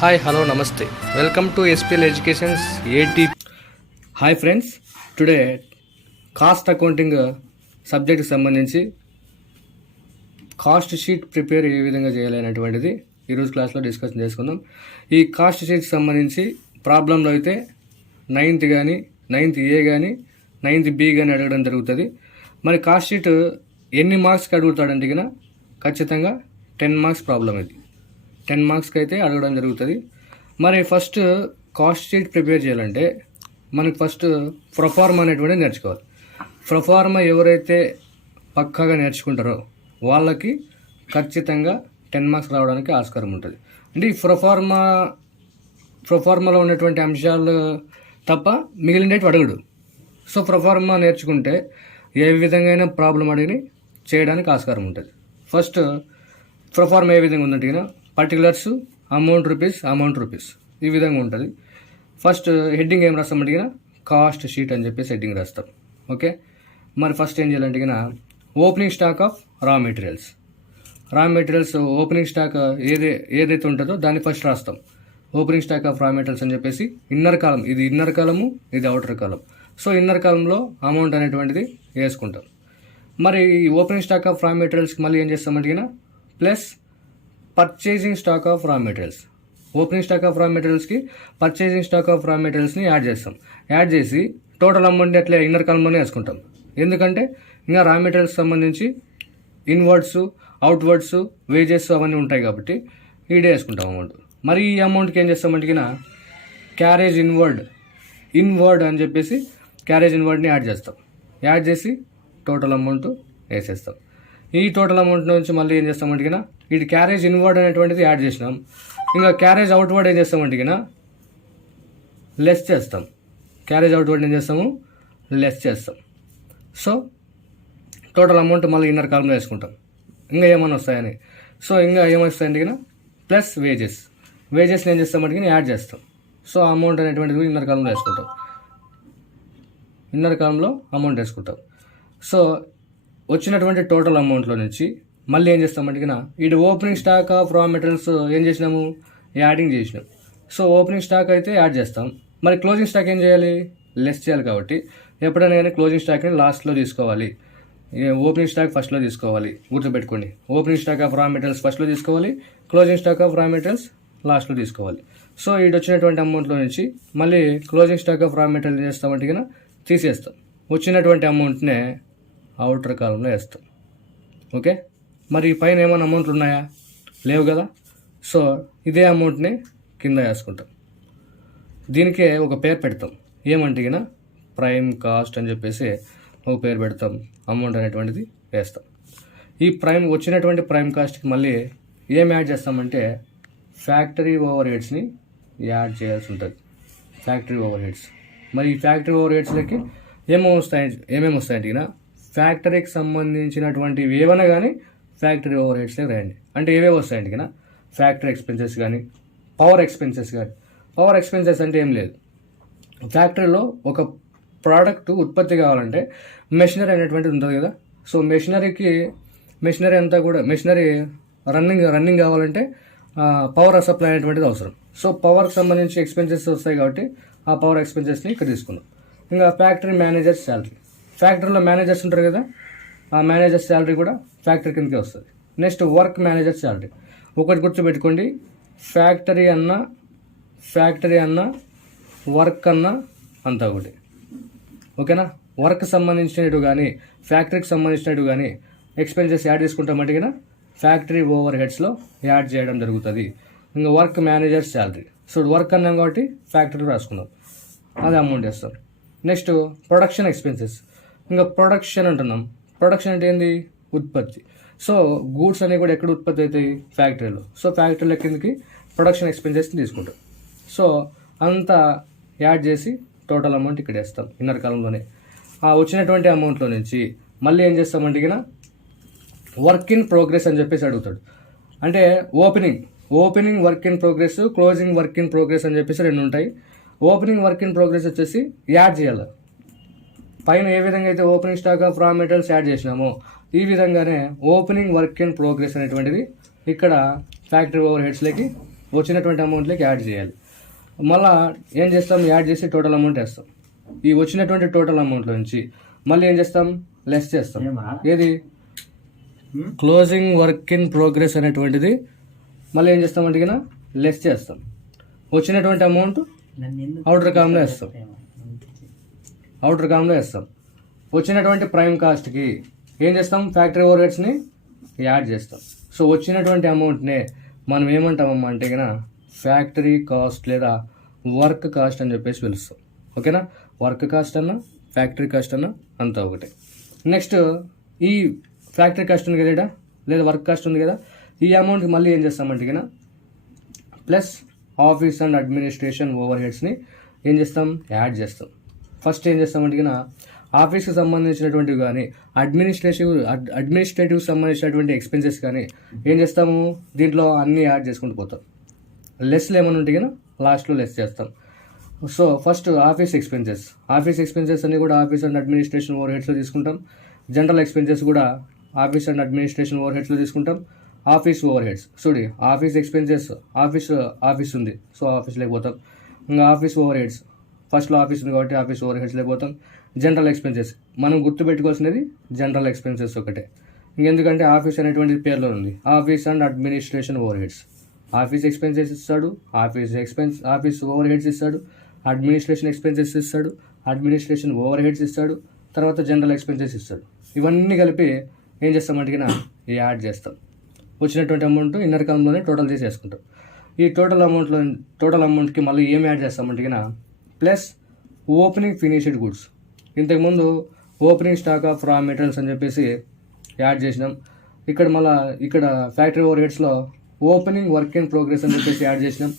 Hi hello నమస్తే welcome to SPL Educations AT. Hi friends, today cost accounting సబ్జెక్ట్కి సంబంధించి cost sheet prepare ఏ విధంగా చేయాలనేటువంటిది ఈరోజు క్లాస్లో డిస్కషన్ చేసుకుందాం. ఈ కాస్ట్ షీట్కి సంబంధించి ప్రాబ్లంలో అయితే 9th కానీ 9th ఏ కానీ 9th బి కానీ అడగడం జరుగుతుంది. మరి కాస్ట్ షీట్ ఎన్ని మార్క్స్కి అడుగుతాడంటే కన్నా ఖచ్చితంగా 10 మార్క్స్ ప్రాబ్లం ఇది. 10 మార్క్స్కి అయితే అడగడం జరుగుతుంది. మరి ఫస్ట్ కాస్ట్ షీట్ ప్రిపేర్ చేయాలంటే మనకు ఫస్ట్ ప్రొఫార్మా అనేటువంటిది నేర్చుకోవాలి. ప్రొఫార్మా ఎవరైతే పక్కాగా నేర్చుకుంటారో వాళ్ళకి ఖచ్చితంగా 10 మార్క్స్ రావడానికి ఆస్కారం ఉంటుంది. అంటే ఈ ప్రొఫార్మాలో ఉన్నటువంటి అంశాలు తప్ప మిగిలినవి అడగడు. సో ప్రొఫార్మా నేర్చుకుంటే ఏ విధంగా ప్రాబ్లం అడిగి చేయడానికి ఆస్కారం ఉంటుంది. ఫస్ట్ ప్రొఫార్మా ఏ విధంగా ఉందంటే పర్టికులర్స్ అమౌంట్ రూపీస్ ఈ విధంగా ఉంటుంది. ఫస్ట్ హెడ్డింగ్ ఏం రాస్తామంటే కాస్ట్ షీట్ అని చెప్పేసి హెడ్డింగ్ రాస్తాం. ఓకే, మరి ఫస్ట్ ఏం చేయాలంటే opening stock of raw materials opening stock ఏదైతే ఉంటుందో దాన్ని ఫస్ట్ రాస్తాం. Opening stock of raw materials అని చెప్పేసి ఇన్నర్ కాలం, ఇది ఇన్నర్ కాలము, ఇది అవుటర్ కాలం. సో ఇన్నర్ కాలంలో అమౌంట్ అనేటువంటిది వేసుకుంటాం. మరి ఈ ఓపెనింగ్ స్టాక్ ఆఫ్ రా మెటీరియల్స్కి మళ్ళీ ఏం చేస్తామంటే plus purchasing stock of raw materials. Opening stock of raw మెటీరియల్స్కి purchasing stock of raw మెటీరియల్స్ని add చేస్తాం. యాడ్ చేసి టోటల్ అమౌంట్ని అట్లా ఇన్నర్ కాలంలోనే వేసుకుంటాం. ఎందుకంటే ఇంకా రా మెటీరియల్స్ సంబంధించి ఇన్వర్డ్స్, అవుట్వర్డ్స్, వేజెస్ అవన్నీ ఉంటాయి కాబట్టి ఈడే వేసుకుంటాం అమౌంట్. మరి ఈ అమౌంట్కి ఏం చేస్తామంటే క్యారేజ్ ఇన్వర్డ్ అని చెప్పేసి క్యారేజ్ ఇన్వర్డ్ని యాడ్ చేస్తాం. యాడ్ చేసి టోటల్ అమౌంట్ వేసేస్తాం. ఈ టోటల్ అమౌంట్ నుంచి మళ్ళీ ఏం చేస్తామంటే ఇది క్యారేజ్ ఇన్వర్డ్ అనేటువంటిది యాడ్ చేసినాం. ఇంకా క్యారేజ్ అవుట్వర్డ్ ఏం చేస్తామంటే లెస్ చేస్తాం. క్యారేజ్ అవుట్వర్డ్ ఏం చేస్తాము, లెస్ చేస్తాం. సో టోటల్ అమౌంట్ మళ్ళీ ఇన్నర్ కాలంలో వేసుకుంటాం. ఇంకా ఏమైనా వస్తాయని. సో ఇంకా ఏమొస్తాయంటే ప్లస్ వేజెస్ని ఏం చేస్తామంటే యాడ్ చేస్తాం. సో అమౌంట్ అనేటువంటిది ఇన్నర్ కాలంలో వేసుకుంటాం. ఇన్నర్ కాలంలో అమౌంట్ వేసుకుంటాం. సో వచ్చినటువంటి టోటల్ అమౌంట్లో నుంచి మళ్ళీ ఏం చేస్తామంటే ఇటు opening stock of raw materials ఏం చేసినాము, యాడింగ్ చేసినాం. సో ఓపెనింగ్ స్టాక్ అయితే యాడ్ చేస్తాం. మరి క్లోజింగ్ స్టాక్ ఏం చేయాలి, లెస్ చేయాలి. కాబట్టి ఎప్పుడైనా కానీ క్లోజింగ్ స్టాక్ని లాస్ట్లో తీసుకోవాలి, ఓపెనింగ్ స్టాక్ ఫస్ట్లో తీసుకోవాలి. గుర్తుపెట్టుకోండి, opening stock of raw materials ఫస్ట్లో తీసుకోవాలి, closing stock of raw materials లాస్ట్లో తీసుకోవాలి. సో ఇటు వచ్చినటువంటి అమౌంట్లో నుంచి మళ్ళీ closing stock of raw material ఏం చేస్తామంటే తీసేస్తాం. వచ్చినటువంటి అమౌంట్నే అవుటర్ కాలంలో వేస్తాం. ఓకే, మరి పైన ఏమైనా అమౌంట్లు ఉన్నాయా, లేవు కదా. సో ఇదే అమౌంట్ని కింద వేసుకుంటాం. దీనికే ఒక పేరు పెడతాం. ఏమంటే ప్రైమ్ కాస్ట్ అని చెప్పేసి ఒక పేరు పెడతాం. అమౌంట్ అనేటువంటిది వేస్తాం. ఈ వచ్చినటువంటి ప్రైమ్ కాస్ట్కి మళ్ళీ ఏం యాడ్ చేస్తామంటే ఫ్యాక్టరీ ఓవర్ హెడ్స్ని యాడ్ చేయాల్సి ఉంటుంది. Factory over heads. మరి ఈ ఫ్యాక్టరీ ఓవర్ హెడ్స్లకి ఏమేమి వస్తాయంటే ఫ్యాక్టరీకి సంబంధించినటువంటి ఏమైనా కానీ ఫ్యాక్టరీ ఓవర్ హెడ్స్లే రాయండి. అంటే ఏవేవి వస్తాయంటే ఫ్యాక్టరీ ఎక్స్పెన్సెస్ కానీ, పవర్ ఎక్స్పెన్సెస్ కానీ. పవర్ ఎక్స్పెన్సెస్ అంటే ఏం లేదు, ఫ్యాక్టరీలో ఒక ప్రోడక్ట్ ఉత్పత్తి కావాలంటే మెషినరీ అనేటువంటిది ఉంటుంది కదా. సో మెషినరీ అంతా కూడా రన్నింగ్ కావాలంటే పవర్ సప్లై అనేటువంటిది అవసరం. సో పవర్కి సంబంధించి ఎక్స్పెన్సెస్ వస్తాయి కాబట్టి ఆ పవర్ ఎక్స్పెన్సెస్ని ఇక్కడ తీసుకున్నాం. ఇంకా ఫ్యాక్టరీ మేనేజర్ శాలరీ, ఫ్యాక్టరీలో మేనేజర్స్ ఉంటారు కదా, ఆ మేనేజర్ శాలరీ కూడా ఫ్యాక్టరీ కిందకే వస్తుంది. Next work manager salary. ఒకటి గుర్తుపెట్టుకోండి, ఫ్యాక్టరీ అన్న వర్క్ అన్న అంతా ఒకటి. ఓకేనా. వర్క్ సంబంధించినట్టు కానీ ఫ్యాక్టరీకి సంబంధించినట్టు కానీ ఎక్స్పెన్సెస్ యాడ్ చేసుకుంటామంటే ఫ్యాక్టరీ ఓవర్ హెడ్స్లో యాడ్ చేయడం జరుగుతుంది. ఇంకా work manager salary. So work అన్నాం కాబట్టి ఫ్యాక్టరీ రాసుకున్నాం, అది అమౌంట్ వేస్తాం. Next production expenses. ఇంకా ప్రొడక్షన్ అంటున్నాం. ప్రొడక్షన్ అంటే ఏంది, ఉత్పత్తి. సో గూడ్స్ అనేవి కూడా ఎక్కడ ఉత్పత్తి అవుతాయి, ఫ్యాక్టరీలో. సో ఫ్యాక్టరీల కిందకి ప్రొడక్షన్ ఎక్స్పెన్సెస్ని తీసుకుంటాం. సో అంతా యాడ్ చేసి టోటల్ అమౌంట్ ఇక్కడ వేస్తాం ఇన్నర్ కాలంలోనే. ఆ వచ్చినటువంటి అమౌంట్లో నుంచి మళ్ళీ ఏం చేస్తామంటే వర్క్ ఇన్ ప్రోగ్రెస్ అని చెప్పేసి అడుగుతాడు. అంటే opening work in progress, closing work in progress అని చెప్పేసి 2 ఉంటాయి. ఓపెనింగ్ వర్క్ ఇన్ ప్రోగ్రెస్ వచ్చేసి యాడ్ చేయాలి. పైన ఏ విధంగా అయితే opening stock of raw materials add చేసినామో ఈ విధంగానే ఓపెనింగ్ వర్క్ ఇన్ ప్రోగ్రెస్ అనేటువంటిది ఇక్కడ ఫ్యాక్టరీ ఓవర్ హెడ్స్లోకి వచ్చినటువంటి అమౌంట్లోకి యాడ్ చేయాలి. మళ్ళీ ఏం చేస్తాం, యాడ్ చేసి టోటల్ అమౌంట్ వేస్తాం. ఈ వచ్చినటువంటి టోటల్ అమౌంట్లో నుంచి మళ్ళీ ఏం చేస్తాం, లెస్ చేస్తాం. ఏది క్లోజింగ్ వర్క్ ఇన్ ప్రోగ్రెస్ అనేటువంటిది మళ్ళీ ఏం చేస్తామంటే కన్నా లెస్ చేస్తాం. వచ్చినటువంటి అమౌంట్ అవుటర్ కామ్లో వేస్తాం. అవుటర్ కామ్లో వేస్తాం. వచ్చినటువంటి ప్రైమ్ కాస్ట్కి ఏం చేస్తాం, ఫ్యాక్టరీ ఓవర్ హెడ్స్ని యాడ్ చేస్తాం. సో వచ్చినటువంటి అమౌంట్నే మనం ఏమంటామమ్మా అంటే కన్నా ఫ్యాక్టరీ కాస్ట్ లేదా వర్క్ కాస్ట్ అని చెప్పేసి పిలుస్తాం. ఓకేనా, వర్క్ కాస్ట్ అన్నా ఫ్యాక్టరీ కాస్ట్ అన్నా అంతా ఒకటే. నెక్స్ట్ ఈ ఫ్యాక్టరీ కాస్ట్ ఉంది కదా లేదా వర్క్ కాస్ట్ ఉంది కదా, ఈ అమౌంట్కి మళ్ళీ ఏం చేస్తామంటే కన్నా ప్లస్ ఆఫీస్ అండ్ అడ్మినిస్ట్రేషన్ ఓవర్ హెడ్స్ని ఏం చేస్తాం, యాడ్ చేస్తాం. ఫస్ట్ ఏం చేస్తామంటే కన్నా ఆఫీస్కి సంబంధించినటువంటివి కానీ అడ్మినిస్ట్రేటివ్ సంబంధించినటువంటి ఎక్స్పెన్సెస్ కానీ ఏం చేస్తాము, దీంట్లో అన్నీ యాడ్ చేసుకుంటూ పోతాం. లెస్లు ఏమైనా ఉంటే కన్నా లాస్ట్లో లెస్ చేస్తాం. సో ఫస్ట్ ఆఫీస్ ఎక్స్పెన్సెస్ అన్ని కూడా ఆఫీస్ అండ్ అడ్మినిస్ట్రేషన్ ఓవర్ హెడ్స్లో తీసుకుంటాం. జనరల్ ఎక్స్పెన్సెస్ కూడా ఆఫీస్ అండ్ అడ్మినిస్ట్రేషన్ ఓవర్ హెడ్స్లో తీసుకుంటాం. ఆఫీస్ ఓవర్ హెడ్స్ చూడి, ఆఫీస్ ఎక్స్పెన్సెస్ ఆఫీస్ ఉంది, సో ఆఫీస్లోకి పోతాం. ఇంకా ఆఫీస్ ఓవర్ హెడ్స్ ఫస్ట్లో ఆఫీస్ ఉంది కాబట్టి ఆఫీస్ ఓవర్ హెడ్స్లోకి పోతాం. జనరల్ ఎక్స్పెన్సెస్ మనం గుర్తుపెట్టుకోవాల్సినది జనరల్ ఎక్స్పెన్సెస్ ఒకటే, ఇంకెందుకంటే ఆఫీస్ అనేటువంటి పేర్లో ఉంది. Office and administration over heads, office expenses ఇస్తాడు, ఆఫీస్ ఓవర్ హెడ్స్ ఇస్తాడు, అడ్మినిస్ట్రేషన్ ఎక్స్పెన్సెస్ ఇస్తాడు, అడ్మినిస్ట్రేషన్ ఓవర్ హెడ్స్ ఇస్తాడు, తర్వాత జనరల్ ఎక్స్పెన్సెస్ ఇస్తాడు. ఇవన్నీ కలిపి ఏం చేస్తామంటే యాడ్ చేస్తాం. వచ్చినటువంటి అమౌంట్ ఇన్నర్ కాలంలోనే టోటల్ చేసేసుకుంటాం. ఈ టోటల్ అమౌంట్కి మళ్ళీ ఏం యాడ్ చేస్తామంటే ప్లస్ ఓపెనింగ్ ఫినిష్డ్ గుడ్స్. ఇంతకుముందు opening stock of raw materials అని చెప్పేసి యాడ్ చేసినాం. ఇక్కడ ఫ్యాక్టరీ ఓవర్ హెడ్స్లో ఓపెనింగ్ వర్క్ ఇన్ ప్రోగ్రెస్ అని చెప్పేసి యాడ్ చేసినాం.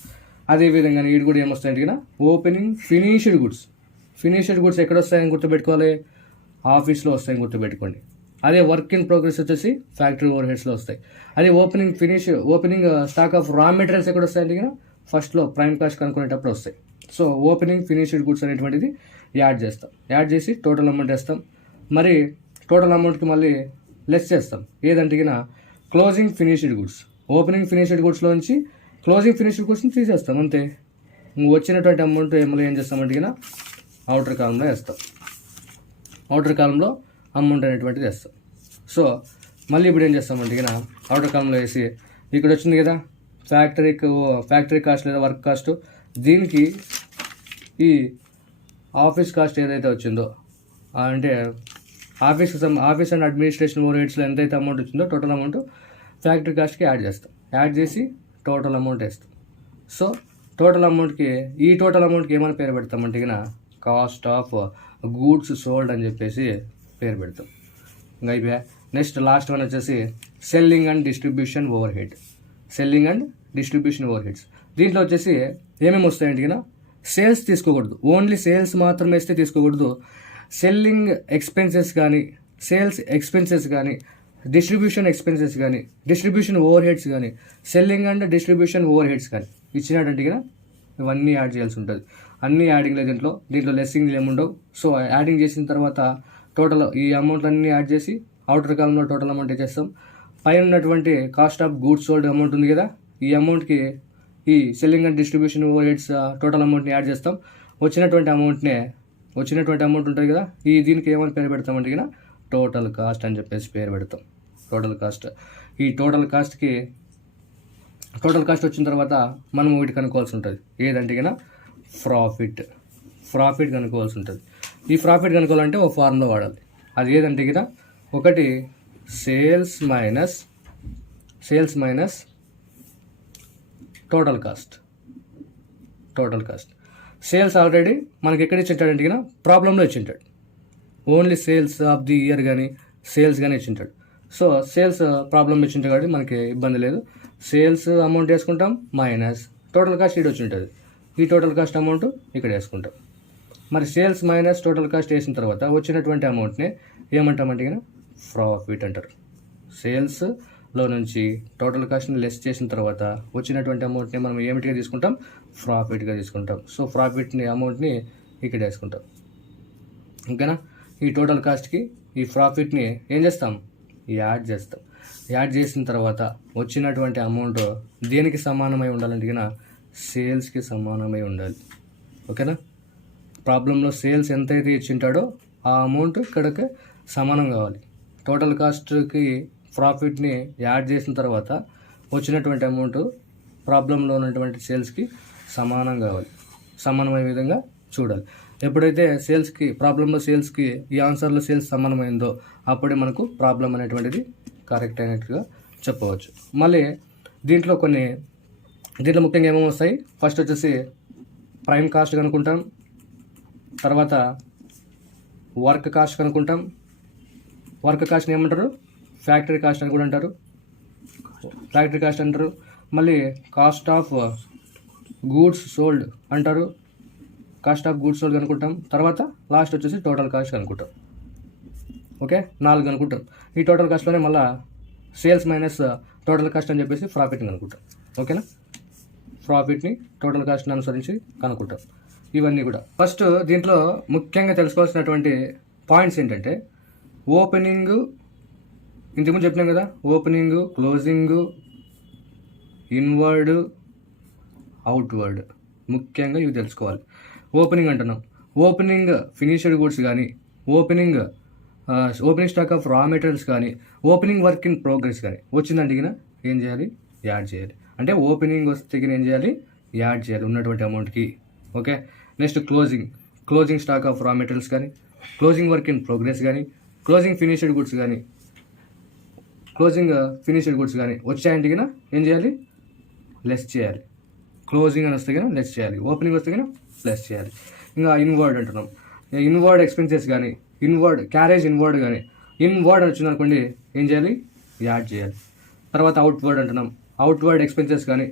అదేవిధంగా వీటి కూడా ఏమొస్తాయంటే ఓపెనింగ్ ఫినిష్డ్ గుడ్స్ ఎక్కడ వస్తాయని గుర్తుపెట్టుకోవాలి, ఆఫీస్లో వస్తాయని గుర్తుపెట్టుకోండి. అదే వర్క్ ఇన్ ప్రోగ్రెస్ వచ్చేసి ఫ్యాక్టరీ ఓవర్ హెడ్స్లో వస్తాయి. అదే opening stock of raw materials ఎక్కడ వస్తాయంటే ఫస్ట్లో ప్రైమ్ కాస్ట్ కనుక్కునేటప్పుడు వస్తాయి. సో ఓపెనింగ్ ఫినిష్డ్ గుడ్స్ అనేటువంటిది యాడ్ చేస్తాం. యాడ్ చేసి టోటల్ అమౌంట్ వేస్తాం. మరి టోటల్ అమౌంట్కి మళ్ళీ లెస్ చేస్తాం. ఏదంటే closing finished goods. Opening finished గుడ్స్లో నుంచి క్లోజింగ్ ఫినిష్డ్ గుడ్స్ని తీసేస్తాం అంతే. వచ్చినటువంటి అమౌంట్ మళ్ళీ ఏం చేస్తామంటే అవుటర్ కాలంలో వేస్తాం. అవుటర్ కాలంలో అమౌంట్ అనేటువంటిది వేస్తాం. సో మళ్ళీ ఇప్పుడు ఏం చేస్తామంటే అవుటర్ కాలంలో వేసి ఇక్కడ వచ్చింది కదా ఫ్యాక్టరీ కాస్ట్ లేదా వర్క్ కాస్ట్, దీనికి ఈ ఆఫీస్ కాస్ట్ ఏదైతే వచ్చిందో అంటే ఆఫీస్ అండ్ అడ్మినిస్ట్రేషన్ ఓవర్ హెడ్స్లో ఎంతైతే అమౌంట్ వచ్చిందో టోటల్ అమౌంట్ ఫ్యాక్టరీ కాస్ట్కి యాడ్ చేస్తాం. యాడ్ చేసి టోటల్ అమౌంట్ వేస్తాం. సో టోటల్ అమౌంట్కి ఏమైనా పేరు పెడతామంటే కాస్ట్ ఆఫ్ గూడ్స్ సోల్డ్ అని చెప్పేసి పేరు పెడతాం. ఇంకా అయిపోయా. నెక్స్ట్ లాస్ట్ వన్ వచ్చేసి selling and distribution overheads. దీంట్లో వచ్చేసి ఏమేమి వస్తాయంటే సేల్స్ తీసుకోకూడదు, ఓన్లీ సేల్స్ మాత్రం వేస్తే తీసుకోకూడదు. సెల్లింగ్ ఎక్స్పెన్సెస్ కానీ, సేల్స్ ఎక్స్పెన్సెస్ కానీ, డిస్ట్రిబ్యూషన్ ఎక్స్పెన్సెస్ కానీ, డిస్ట్రిబ్యూషన్ ఓవర్ హెడ్స్ కానీ, selling and distribution over heads కానీ ఇచ్చినట్టు ఇవన్నీ యాడ్ చేయాల్సి ఉంటుంది. అన్నీ యాడింగ్ లేదు దీంట్లో లెస్సింగ్ ఏముండవు. సో యాడింగ్ చేసిన తర్వాత టోటల్ ఈ అమౌంట్ అన్నీ యాడ్ చేసి అవుటర్ కాలంలో టోటల్ అమౌంట్ చేస్తాం. పైన ఉన్నటువంటి cost of goods sold amount ఉంది కదా, ఈ అమౌంట్కి ఈ selling and distribution overheads total అమౌంట్ని యాడ్ చేస్తాం. వచ్చినటువంటి అమౌంట్ ఉంటుంది కదా, దీనికి ఏమని పేరు పెడతామంటే టోటల్ కాస్ట్ అని చెప్పేసి పేరు పెడతాం. Total cost. ఈ టోటల్ కాస్ట్ వచ్చిన తర్వాత మనం వీటి కనుక్కోవాల్సి ఉంటుంది. ఏదంటే ప్రాఫిట్ కనుక్కోవాల్సి ఉంటుంది. ఈ ప్రాఫిట్ కనుక్కోవాలంటే ఒక ఫార్ములా వాడాలి. అది ఏదంటే ఒకటి sales minus total cost. Sales already మనకి ఎక్కడ ఇచ్చింటాడంటే ప్రాబ్లంలో ఇచ్చింటాడు. Only sales of the year కానీ సేల్స్ కానీ ఇచ్చింటాడు. సో సేల్స్ ప్రాబ్లం ఇచ్చింటాడు కాబట్టి మనకి ఇబ్బంది లేదు. సేల్స్ అమౌంట్ వేసుకుంటాం మైనస్ టోటల్ కాస్ట్ ఇక్కడ వచ్చి ఉంటుంది. ఈ టోటల్ కాస్ట్ అమౌంట్ ఇక్కడ వేసుకుంటాం. మరి సేల్స్ మైనస్ టోటల్ కాస్ట్ వేసిన తర్వాత వచ్చినటువంటి అమౌంట్ని ఏమంటామంటే ప్రాఫిట్ అంటారు. సేల్స్లో నుంచి టోటల్ కాస్ట్ని లెస్ చేసిన తర్వాత వచ్చినటువంటి అమౌంట్ని మనం ఏమిటిగా తీసుకుంటాం, ప్రాఫిట్గా తీసుకుంటాం. సో ప్రాఫిట్ని అమౌంట్ని ఇక్కడ వేసుకుంటాం. ఇంకనా ఈ టోటల్ కాస్ట్కి ఈ ప్రాఫిట్ని ఏం చేస్తాం, యాడ్ చేస్తాం. యాడ్ చేసిన తర్వాత వచ్చినటువంటి అమౌంట్ దేనికి సమానమై ఉండాలంటే సేల్స్కి సమానమై ఉండాలి. ఓకేనా? ప్రాబ్లంలో సేల్స్ ఎంతైతే ఇచ్చింటాడో ఆ అమౌంట్ ఇక్కడికి సమానం కావాలి. టోటల్ కాస్ట్కి ప్రాఫిట్ని యాడ్ చేసిన తర్వాత వచ్చినటువంటి అమౌంట్ ప్రాబ్లంలో ఉన్నటువంటి సేల్స్కి సమానం కావాలి. సమానమయ్యే విధంగా చూడాలి. ఎప్పుడైతే ప్రాబ్లంలో సేల్స్కి ఈ ఆన్సర్లో సేల్స్ సమానమైందో అప్పుడే మనకు ప్రాబ్లం అనేటువంటిది కరెక్ట్ అయినట్టుగా చెప్పవచ్చు. మళ్ళీ దీంట్లో ముఖ్యంగా ఏమేమి వస్తాయి? ఫస్ట్ వచ్చేసి ప్రైమ్ కాస్ట్ కనుక్కుంటాం, తర్వాత వర్క్ కాస్ట్ కనుక్కుంటాం. వర్క్ కాస్ట్ని ఏమంటారు? ఫ్యాక్టరీ కాస్ట్ అని కూడా అంటారు. మళ్ళీ కాస్ట్ ఆఫ్ గూడ్స్ సోల్డ్ అంటారు. కాస్ట్ ఆఫ్ గూడ్స్ సోల్డ్ కనుక్కుంటాం. తర్వాత లాస్ట్ వచ్చేసి టోటల్ కాస్ట్ కనుక్కుంటాం. ఓకే, 4 కనుక్కుంటాం. ఈ టోటల్ కాస్ట్లోనే మళ్ళీ సేల్స్ మైనస్ టోటల్ కాస్ట్ అని చెప్పేసి ప్రాఫిట్ని కనుక్కుంటాం. ఓకేనా? ప్రాఫిట్ని టోటల్ కాస్ట్ని అనుసరించి కనుక్కుంటాం. ఇవన్నీ కూడా ఫస్ట్ దీంట్లో ముఖ్యంగా తెలుసుకోవాల్సినటువంటి పాయింట్స్ ఏంటంటే ఓపెనింగ్, ఇంతకుముందు చెప్పినాం కదా, ఓపెనింగ్, క్లోజింగ్, ఇన్వర్డ్, అవుట్వర్డ్, ముఖ్యంగా ఇవి తెలుసుకోవాలి. ఓపెనింగ్ అంటున్నాం. ఓపెనింగ్ ఫినిష్డ్ గుడ్స్ కానీ, opening stock of raw materials కానీ, ఓపెనింగ్ వర్క్ ఇన్ ప్రోగ్రెస్ కానీ వచ్చిందంటే ఏం చేయాలి? యాడ్ చేయాలి. అంటే ఓపెనింగ్ వస్తే ఏం చేయాలి? యాడ్ చేయాలి ఉన్నటువంటి అమౌంట్కి. Okay, next closing stock of raw materials కానీ, క్లోజింగ్ వర్క్ ఇన్ ప్రోగ్రెస్ కానీ, క్లోజింగ్ ఫినిష్డ్ గుడ్స్ కానీ వచ్చాయంటే ఏం చేయాలి? లెస్ చేయాలి. క్లోజింగ్ అని వస్తే లెస్ చేయాలి, ఓపెనింగ్ వస్తే ప్లస్ చేయాలి. ఇంకా ఇన్వర్డ్ అంటున్నాం. ఇన్వర్డ్ ఎక్స్పెన్సెస్ కానీ, క్యారేజ్ ఇన్వర్డ్ కానీ, ఇన్వర్డ్ అని వచ్చింది అనుకోండి ఏం చేయాలి? యాడ్ చేయాలి. తర్వాత అవుట్వర్డ్ అంటున్నాం. అవుట్వర్డ్ ఎక్స్పెన్సెస్ కానీ,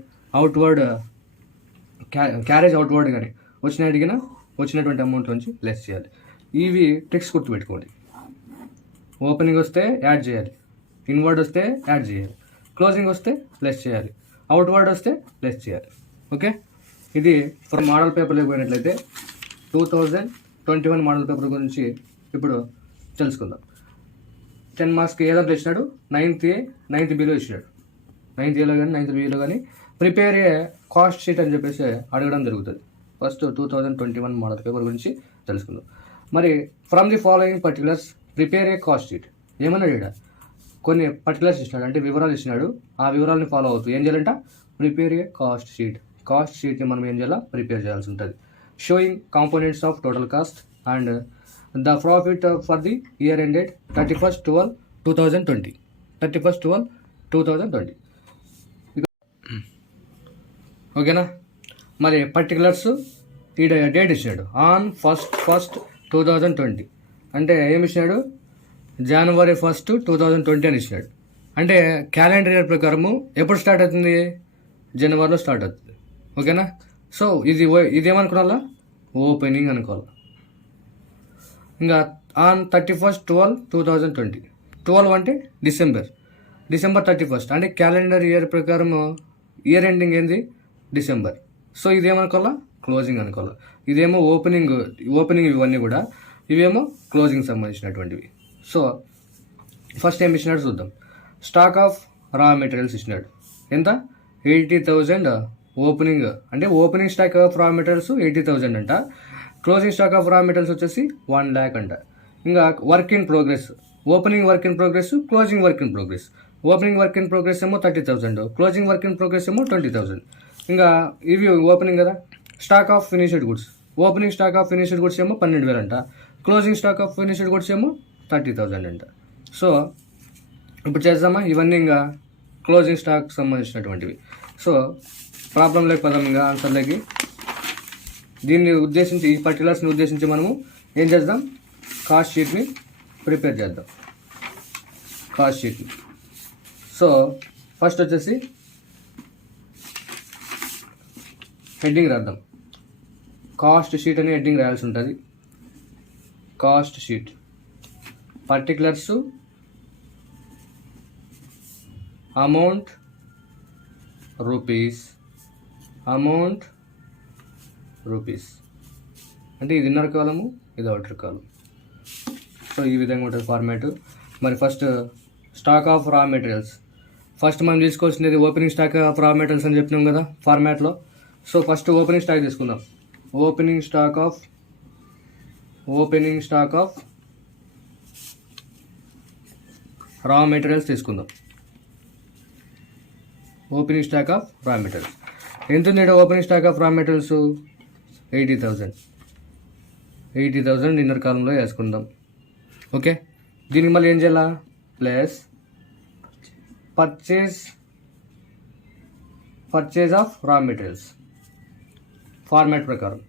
క్యారేజ్ అవుట్వర్డ్ కానీ వచ్చినటువంటి అమౌంట్ నుంచి లెస్ చేయాలి. ఇవి ట్రిక్స్ గుర్తుపెట్టుకోండి. ఓపెనింగ్ వస్తే యాడ్ చేయాలి, ఇన్వర్డ్ వస్తే యాడ్ చేయాలి, క్లోజింగ్ వస్తే లెస్ చేయాలి, అవుట్వర్డ్ వస్తే లెస్ చేయాలి. ఓకే, ఇది ఫ్రమ్ మోడల్ పేపర్లోకి పోయినట్లయితే 2021 మోడల్ పేపర్ గురించి ఇప్పుడు తెలుసుకుందాం. 10 మార్క్స్కి ఏదో ఇచ్చినాడు, 9th Bలో ఇచ్చినాడు. 9th Aలో కానీ 9th Bలో కానీ ప్రిపేర్ ఏ కాస్ట్ షీట్ అని చెప్పేసి అడగడం జరుగుతుంది. ఫస్ట్ 2021 మోడల్ పేపర్ గురించి తెలుసుకుందాం. మరి from the following particulars prepare a cost sheet ఏమన్నాడు? ఇక్కడ కొన్ని పర్టికులర్స్ ఇచ్చినాడు, అంటే వివరాలు ఇచ్చినాడు. ఆ వివరాలని ఫాలో అవుతూ ఏం చేయాలంట? ప్రిపేర్ ఏ కాస్ట్ షీట్ని మనం ఏం చేయాలా? ప్రిపేర్ చేయాల్సి ఉంటుంది. Showing components of total cost and the profit for the year ended 31/12/2020. ఓకేనా? మరి పర్టికులర్స్ ఈ డేట్ ఇచ్చినాడు ఆన్ 1st 2020. అంటే ఏమి ఇచ్చినాడు? January 1st 2020 అని ఇచ్చినాడు. అంటే క్యాలెండర్ ఇయర్ ప్రకారము ఎప్పుడు స్టార్ట్ అవుతుంది? జనవరిలో స్టార్ట్ అవుతుంది. ఓకేనా? సో ఇదేమనుకోవాలా? ఓపెనింగ్ అనుకోవాలి. ఇంకా ఆన్ 31/12/2020. 12 అంటే December 31st. అంటే క్యాలెండర్ ఇయర్ ప్రకారము ఇయర్ ఎండింగ్ ఏంది? డిసెంబర్. సో ఇదేమనుకోవాలా? క్లోజింగ్ అనుకోవాలి. ఇదేమో ఓపెనింగ్ ఇవన్నీ కూడా, ఇవేమో క్లోజింగ్ సంబంధించినటువంటివి. సో ఫస్ట్ ఏం ఇచ్చినాడు చూద్దాం. స్టాక్ ఆఫ్ రా మెటీరియల్స్ ఇచ్చినాడు. ఎంత? 80,000 ఓపెనింగ్. అంటే opening stock of raw materials 80,000 అంట. Closing stock of raw materials వచ్చేసి 1 lakh అంట. ఇంకా work in progress, opening work in progress, closing work in progress. Opening work in progress ఏమో 30,000, closing work in progress ఏమో 20,000. ఇంకా ఇవి opening కదా. Stock of finished goods, opening stock of finished goods ఏమో 12,000 అంట, closing stock of finished goods ఏమో 30,000 అంట. So ఇప్పుడు చేద్దామా? ఇవన్నీ ఇంకా క్లోజింగ్ స్టాక్ సంబంధించినటువంటివి. సో ప్రాబ్లంలోకి పదం, ఇంకా ఆన్సర్లోకి. దీన్ని ఉద్దేశించి, ఈ పర్టికులర్స్ని ఉద్దేశించి మనము ఏం చేద్దాం? కాస్ట్ షీట్ని ప్రిపేర్ చేద్దాం. కాస్ట్ షీట్ని. సో ఫస్ట్ వచ్చేసి హెడ్డింగ్ రాద్దాం. కాస్ట్ షీట్ అని హెడ్డింగ్ రాయాల్సి ఉంటుంది. Cost sheet, particulars, amount rupees, అంటే ఇది ఇన్నర్ కాలము, ఇది అవుటర్ కాలం. సో ఈ విధంగా ఉంటుంది ఫార్మాట్. మరి first stock of raw materials. First మనం తీసుకోవాల్సినది opening stock of raw materials అని చెప్పినాం కదా ఫార్మాట్లో. సో ఫస్ట్ ఓపెనింగ్ స్టాక్ తీసుకుందాం. Opening stock of raw materials తీసుకుందాం. Opening stock of raw materials ఎంత ఉంది? Opening stock of raw materials 80,000 inner కాలంలో వేసుకుందాం. ఓకే, దీనికి మళ్ళీ ఏం చేయాలా? Plus purchase of raw materials. Format ప్రకారం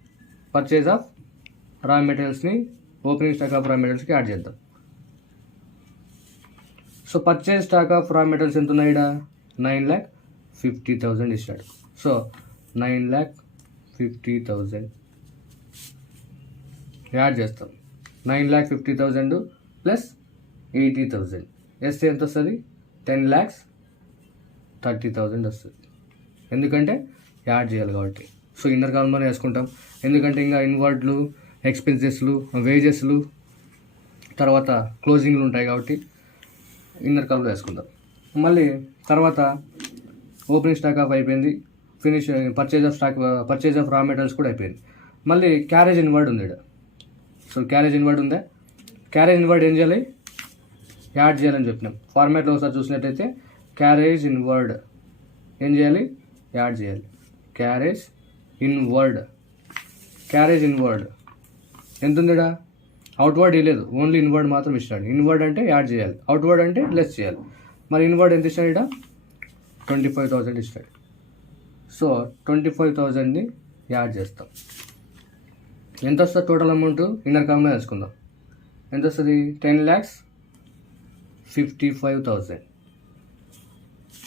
పర్చేజ్ ఆఫ్ రా మెటీరియల్స్ని ఓపెనింగ్ స్టాక్ ఆఫ్ రా మెటీరియల్స్కి యాడ్ చేద్దాం. So purchase stock of raw materials ఎంత ఉన్నాయి? 9,50,000 ఇచ్చాడు. సో 9,50,000 యాడ్ చేస్తాం. 9,50,000 ప్లస్ 80,000 వేస్తే ఎంత వస్తుంది? 10,30,000 వస్తుంది. ఎందుకంటే యాడ్ చేయాలి కాబట్టి. సో ఇన్నర్ కాలంలోనే వేసుకుంటాం. ఎందుకంటే ఇంకా ఇన్వర్డ్లు, ఎక్స్పెన్సెస్లు, వేజెస్లు, తర్వాత క్లోజింగ్లు ఉంటాయి కాబట్టి ఇన్నర్ కాలంలో వేసుకుందాం. మళ్ళీ తర్వాత ఓపెనింగ్ స్టాక్ ఆఫ్ అయిపోయింది. Finish purchase of raw materials కూడా అయిపోయింది. మళ్ళీ క్యారేజ్ ఇన్వర్డ్ ఉంది. సో క్యారేజ్ ఇన్వర్డ్ ఉందా? క్యారేజ్ ఇన్వర్డ్ ఏం చేయాలి? యాడ్ చేయాలని చెప్పినాం. ఫార్మాట్లో ఒకసారి చూసినట్టయితే క్యారేజ్ ఇన్వర్డ్ ఏం చేయాలి? యాడ్ చేయాలి. క్యారేజ్ ఇన్వర్డ్ ఎంత ఉందిడా? అవుట్వర్డ్ ఇవ్వలేదు, ఓన్లీ ఇన్వర్డ్ మాత్రం ఇచ్చినాడు. ఇన్వర్డ్ అంటే యాడ్ చేయాలి, అవుట్వర్డ్ అంటే లెస్ చేయాలి. మరి ఇన్వర్డ్ ఎంత ఇచ్చినాడు? ఇక్కడ 25,000 ఇస్తాడు. సో 25,000ని యాడ్ చేస్తాం. ఎంత వస్తుంది టోటల్ అమౌంట్? ఇన్నర్ కాలంలో వేసుకుందాం. ఎంత వస్తుంది? 10,55,000.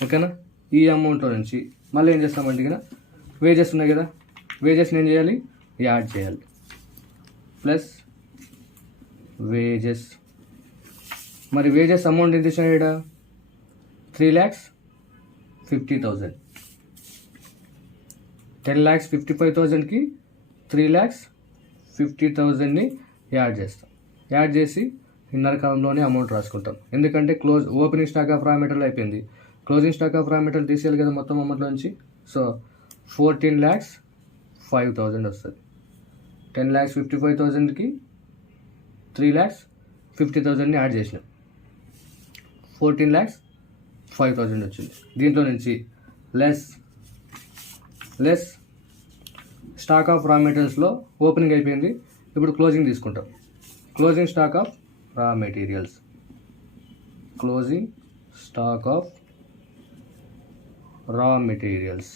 ఓకేనా? ఈ అమౌంట్లో నుంచి మళ్ళీ ఏం చేస్తామంటే ఇక వేజెస్ ఉన్నాయి కదా, వేజెస్ని ఏం చేయాలి? యాడ్ చేయాలి. Plus wages. మరి వేజెస్ అమౌంట్ ఎంత ఇచ్చినాడు ఇక్కడ? 3,50,000. 10,55,000కి 3,50,000ని యాడ్ చేస్తాం. యాడ్ చేసి ఇన్నర్ కాలంలోనే అమౌంట్ రాసుకుంటాం. ఎందుకంటే opening stock of raw material అయిపోయింది. Closing stock of raw material తీసేయాలి కదా మొత్తం అమౌంట్లోంచి. సో 14,05,000 వస్తుంది. 10,55,000కి 3,50,000ని యాడ్ చేసినాం. 14,05,000 వచ్చింది. దీంట్లో నుంచి లెస్ స్టాక్ ఆఫ్ రా మెటీరియల్స్లో ఓపెనింగ్ అయిపోయింది. ఇప్పుడు క్లోజింగ్ తీసుకుంటాం. Closing stock of raw materials. Closing stock of raw materials.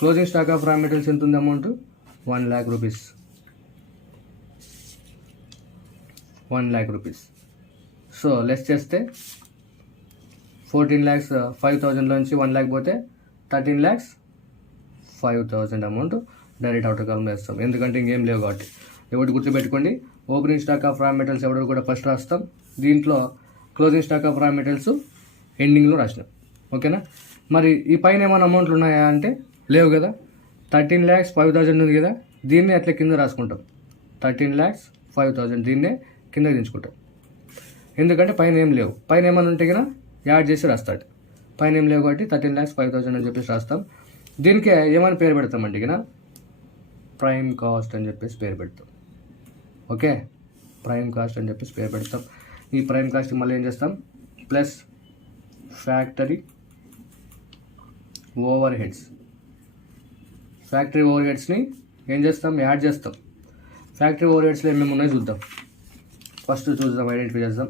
Closing stock of raw materials ఎంత ఉంది amount? 1,00,000 rupees. 1,00,000 rupees. So less చేస్తే 14,05,000లోంచి 1,00,000 పోతే 13,05,000 అమౌంట్ డైరెక్ట్ అవుటర్ కాలంలో వేస్తాం. ఎందుకంటే ఇంకేం లేవు కాబట్టి. ఎవరు గుర్తుపెట్టుకోండి, opening stock of raw materials ఎవరు కూడా ఫస్ట్ రాస్తాం. దీంట్లో closing stock of raw materials ఎండింగ్లో రాసినాం. ఓకేనా? మరి ఈ పైన ఏమైనా అమౌంట్లు ఉన్నాయా అంటే లేవు కదా. 13,05,000 ఉంది కదా, దీన్ని అట్లా కింద రాసుకుంటాం. 13,05,000 దీన్నే కింద దించుకుంటాం. ఎందుకంటే పైన ఏం లేవు. పైన ఏమైనా ఉంటే కన్నా యాడ్ చేసి రాస్తాడు. పైన ఏం లేవు కాబట్టి 13,05,000 అని చెప్పేసి రాస్తాం. దీనికే ఏమైనా పేరు పెడతామండి ఇక ప్రైమ్ కాస్ట్ అని చెప్పేసి పేరు పెడతాం. ఓకే, ప్రైమ్ కాస్ట్ అని చెప్పేసి పేరు పెడతాం. ఈ ప్రైమ్ కాస్ట్ మళ్ళీ ఏం చేస్తాం? Plus factory overheads. Factory ఓవర్ హెడ్స్ని ఏం చేస్తాం? యాడ్ చేస్తాం. ఫ్యాక్టరీ ఓవర్ హెడ్స్లో ఏమేమి ఉన్నాయో చూద్దాం. ఫస్ట్ చూద్దాం, ఐడెంటిఫై చేద్దాం.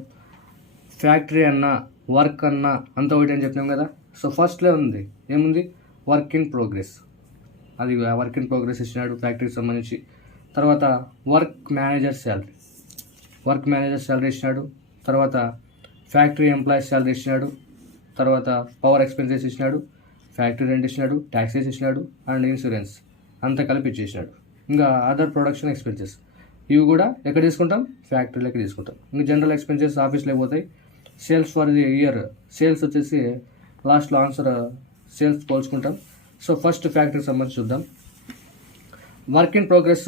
ఫ్యాక్టరీ అన్నా వర్క్ అన్నా అంత ఒకటి అని చెప్పినాం కదా. సో ఫస్ట్లో ఉంది ఏముంది? Work in progress. అది వర్క్ ఇన్ ప్రోగ్రెస్ ఇచ్చినాడు ఫ్యాక్టరీకి సంబంధించి. తర్వాత వర్క్ మేనేజర్ శాలరీ ఇచ్చినాడు. తర్వాత ఫ్యాక్టరీ ఎంప్లాయీస్ శాలరీ ఇచ్చినాడు. తర్వాత పవర్ ఎక్స్పెన్సెస్ ఇచ్చినాడు. ఫ్యాక్టరీ రెంట్ ఇచ్చినాడు. ట్యాక్సెస్ ఇచ్చినాడు అండ్ ఇన్సూరెన్స్ అంతా కలిపి ఇచ్చేసినాడు. ఇంకా అదర్ ప్రొడక్షన్ ఎక్స్పెన్సెస్ ఇవి కూడా ఎక్కడ తీసుకుంటాం? ఫ్యాక్టరీలోకి తీసుకుంటాం. ఇంకా జనరల్ ఎక్స్పెన్సెస్ ఆఫీస్లో పోతాయి. Sales for the year, sales వచ్చేసి లాస్ట్లో ఆన్సర్ సేల్స్ పోల్చుకుంటాం. సో ఫస్ట్ ఫ్యాక్టరీకి సంబంధించి చూద్దాం. Work in progress,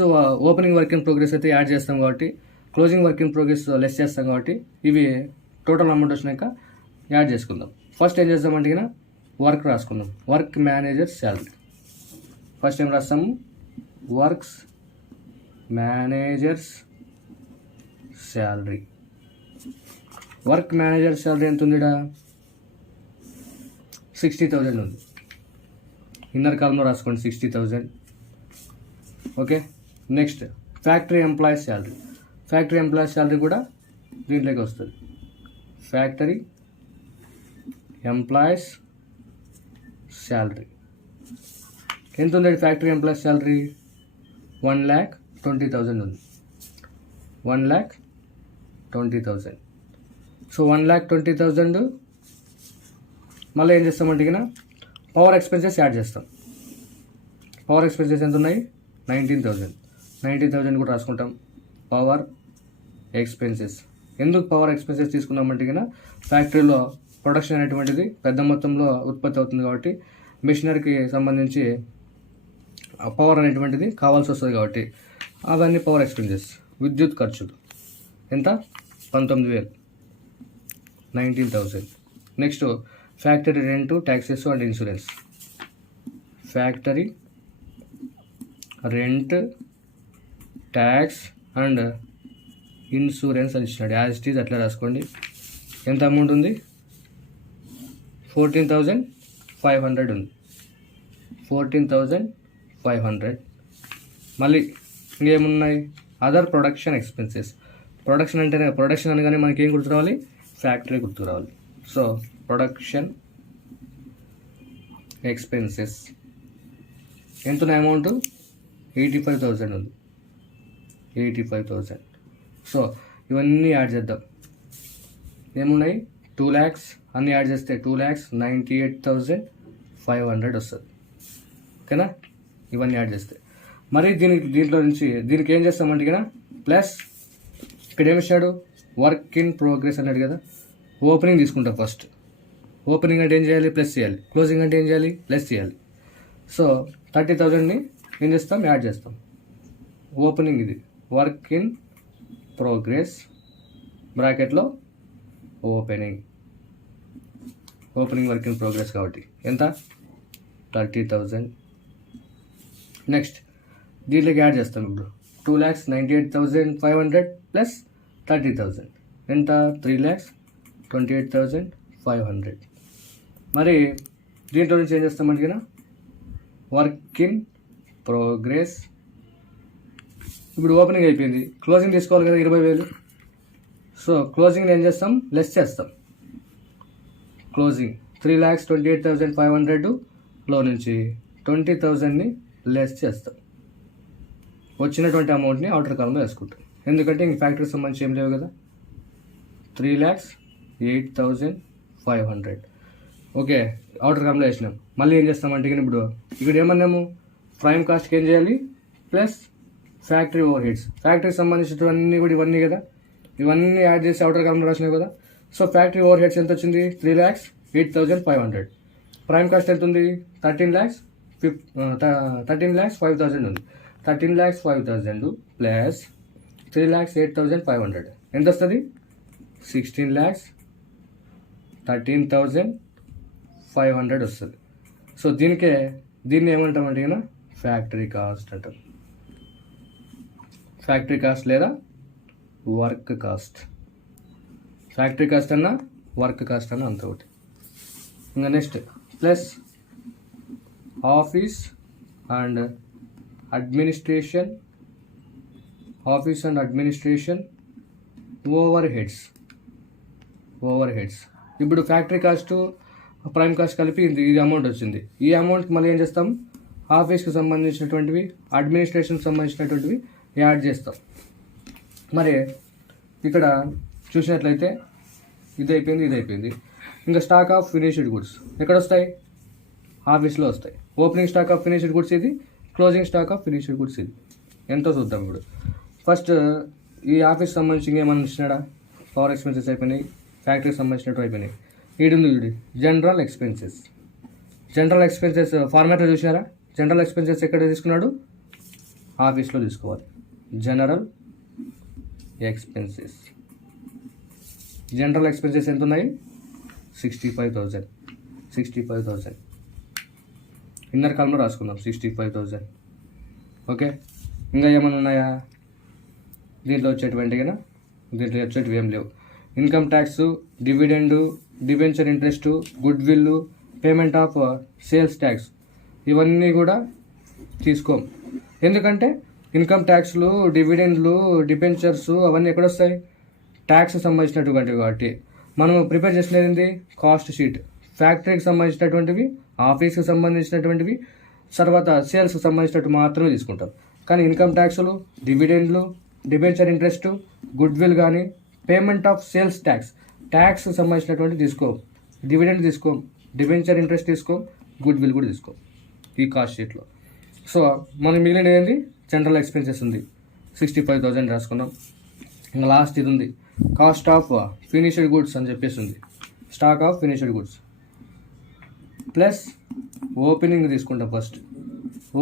opening work in progress అయితే యాడ్ చేస్తాం కాబట్టి closing work in progress less చేస్తాం కాబట్టి ఇవి టోటల్ అమౌంట్ వచ్చినాక యాడ్ చేసుకుందాం. ఫస్ట్ ఏం చేద్దామంటే వర్క్ రాసుకుందాం. Work manager salary. ఫస్ట్ ఏం రాస్తాము? Works managers salary. Work manager salary ఎంత ఉందిడా? 60,000 ఉంది. ఇన్నర్ కాలంలో రాసుకోండి 60,000. Okay. Next factory employees salary. Factory employees salary కూడా దీంట్లోకి వస్తుంది. ఫ్యాక్టరీ ఎంప్లాయీస్ శాలరీ ఎంత ఉంది? ఫ్యాక్టరీ ఎంప్లాయీస్ శాలరీ 1,20,000 ఉంది. 1,20,000. సో 1,20,000 మళ్ళీ ఏం చేస్తామంటే పవర్ ఎక్స్పెన్సెస్ యాడ్ చేస్తాం. పవర్ ఎక్స్పెన్సెస్ ఎంత ఉన్నాయి? 19,000. 19,000 కూడా రాసుకుంటాం. Power expenses. ఎందుకు పవర్ ఎక్స్పెన్సెస్ తీసుకున్నామంటే ఫ్యాక్టరీలో ప్రొడక్షన్ అనేటువంటిది పెద్ద మొత్తంలో ఉత్పత్తి అవుతుంది కాబట్టి మిషనరీకి సంబంధించి పవర్ అనేటువంటిది కావాల్సి వస్తుంది కాబట్టి అవన్నీ పవర్ ఎక్స్పెన్సెస్. విద్యుత్ ఖర్చులు ఎంత? 19,000. 19,000. Next factory rent, taxes and insurance. Factory rent, tax and insurance అని ఇచ్చినాడు. యాజ్ ఇట్ ఈజ్ అట్లా రాసుకోండి. ఎంత అమౌంట్ ఉంది? 14,500 ఉంది. 14,500. మళ్ళీ ఇంకేమున్నాయి? Other production expenses. ప్రొడక్షన్ అనగానే మనకి ఏం గుర్తు రావాలి? ఫ్యాక్టరీ గుర్తు రావాలి. సో ప్రొడక్షన్ ఎక్స్పెన్సెస్ ఎంత ఉన్నాయి? అమౌంట్ 85,000 ఉంది. 85,000. సో ఇవన్నీ యాడ్ చేద్దాం. ఏమున్నాయి? 2 lakhs. అన్నీ యాడ్ చేస్తే 2,98,500 వస్తుంది. ఓకేనా? ఇవన్నీ యాడ్ చేస్తే మరి దీంట్లో నుంచి దీనికి ఏం చేస్తామంటే ప్లస్ ఇక్కడ ఏమి ఇచ్చాడు? వర్క్ ఇన్ ప్రోగ్రెస్ అన్నాడు కదా. ఓపెనింగ్ తీసుకుంటాం ఫస్ట్. ఓపెనింగ్ అంటే ఏం చేయాలి? ప్లస్ చేయాలి. క్లోజింగ్ అంటే ఏం చేయాలి? లెస్ చేయాలి. సో 30,000ని ఏం చేస్తాం? యాడ్ చేస్తాం. ఓపెనింగ్ ఇది వర్క్ ఇన్ ప్రోగ్రెస్ బ్రాకెట్లో ఓపెనింగ్ వర్క్ ఇన్ ప్రోగ్రెస్ కాబట్టి ఎంత? 30,000. నెక్స్ట్ దీంట్లోకి యాడ్ చేస్తాం. ఇప్పుడు 2,98,500 ప్లస్ 30,000 ఎంత? 3,28,500. మరి దీంట్లో నుంచి ఏం చేస్తామంటే వర్క్ ఇన్ ప్రోగ్రెస్. ఇప్పుడు ఓపెనింగ్ అయిపోయింది, క్లోజింగ్ తీసుకోవాలి కదా 20,000. సో క్లోజింగ్ ఏం చేస్తాం? లెస్ చేస్తాం. క్లోజింగ్ 3,28,500లో నుంచి 20,000ని లెస్ చేస్తాం. వచ్చినటువంటి అమౌంట్ని అవుటర్ కాలంలో వేసుకుంటాం. ఎందుకంటే ఇంక ఫ్యాక్టరీకి సంబంధించి ఏం లేవు కదా. 3,08,500. ఓకే, అవుటర్ కాలంలో వేసినాం. మళ్ళీ ఏం చేస్తామంటే ఇప్పుడు ఇక్కడ ఏమన్నాము? ప్రైమ్ కాస్ట్కి ఏం చేయాలి? Plus factory over heads. ఫ్యాక్టరీకి సంబంధించినవన్నీ కూడా ఇవన్నీ కదా, ఇవన్నీ యాడ్ చేసి అవుటర్ కాలంలో రాసినావు కదా. సో ఫ్యాక్టరీ ఓవర్ హెడ్స్ ఎంత వచ్చింది? 3,08,500. ప్రైమ్ కాస్ట్ ఎంత ఉంది? 13,05,000 ఉంది. 13,05,000 ప్లస్ 3,08,500 ఎంత వస్తుంది? 16,13,500 వస్తుంది. సో దీన్ని ఏమంటామంటే ఫ్యాక్టరీ కాస్ట్ అంటాం. ఫ్యాక్టరీ కాస్ట్ లేదా వర్క్ కాస్ట్. ఫ్యాక్టరీ కాస్ట్ అన్నా వర్క్ కాస్ట్ అన్నా అంత ఒకటి. ఇంకా next plus office and administration over heads. ఇప్పుడు ఫ్యాక్టరీ కాస్ట్ ప్రైమ్ కాస్ట్ కలిపి ఇది అమౌంట్ వచ్చింది. ఈ అమౌంట్కి మళ్ళీ ఏం చేస్తాం? ఆఫీస్కి సంబంధించినటువంటివి, అడ్మినిస్ట్రేషన్కి సంబంధించినటువంటివి యాడ్ చేస్తాం. మరి ఇక్కడ చూసినట్లయితే ఇది అయిపోయింది. ఇంకా స్టాక్ ఆఫ్ ఫినిష్డ్ గుడ్స్ ఎక్కడ వస్తాయి? ఆఫీస్లో వస్తాయి. Opening stock of finished goods ఇది, closing stock of finished goods ఇది. ఎంతో చూద్దాం. ఇప్పుడు ఫస్ట్ ఈ ఆఫీస్ సంబంధించి ఇంకేమన్నా ఇచ్చినాడా? పవర్ ఎక్స్పెన్సెస్ అయిపోయినాయి, ఫ్యాక్టరీకి సంబంధించినట్టు అయిపోయినాయి. ఇది జనరల్ ఎక్స్పెన్సెస్ ఫార్మాట్లో చూసినారా? జనరల్ ఎక్స్పెన్సెస్ ఎక్కడ తీసుకున్నాడు? ఆఫీస్లో తీసుకోవాలి. General expenses. జనరల్ ఎక్స్పెన్సెస్ ఎంత ఉన్నాయి? 65,000. ఇన్నర్ కాలంలో రాసుకుందాం 65,000. ఓకే, ఇంకా ఏమైనా ఉన్నాయా దీంట్లో వచ్చేటువంటివి? దీంట్లో వచ్చేటివి ఏం లేవు. Income tax, dividend, debenture interest, goodwill, payment of sales tax ఇవన్నీ కూడా తీసుకోం. ఎందుకంటే ఇన్కమ్ ట్యాక్స్లు, డివిడెండ్లు, డిబెంచర్స్ అవన్నీ ఎక్కడొస్తాయి? ట్యాక్స్ సంబంధించినటువంటివి. కాబట్టి మనం ప్రిపేర్ చేసినది కాస్ట్ షీట్. ఫ్యాక్టరీకి సంబంధించినటువంటివి, ఆఫీస్కి సంబంధించినటువంటివి, తర్వాత సేల్స్కి సంబంధించినట్టు మాత్రమే తీసుకుంటాం. కానీ ఇన్కమ్ ట్యాక్స్లు, డివిడెండ్లు, డిబెంచర్ ఇంట్రెస్ట్, గుడ్ విల్ కానీ, పేమెంట్ ఆఫ్ సేల్స్ ట్యాక్స్, ట్యాక్స్కి సంబంధించినటువంటి తీసుకోం. డివిడెండ్ తీసుకోం, డిబెంచర్ ఇంట్రెస్ట్ తీసుకోం, గుడ్ విల్ కూడా తీసుకోం ఈ కాస్ట్ షీట్లో. సో మనకి మిగిలిన ఏంది? జనరల్ ఎక్స్పెన్సెస్ ఉంది, 65,000 రాసుకున్నాం. ఇంకా లాస్ట్ ఇది ఉంది, కాస్ట్ ఆఫ్ ఫినిష్డ్ గుడ్స్ అని చెప్పేసి ఉంది. Stock of finished goods plus opening తీసుకుంటాం. First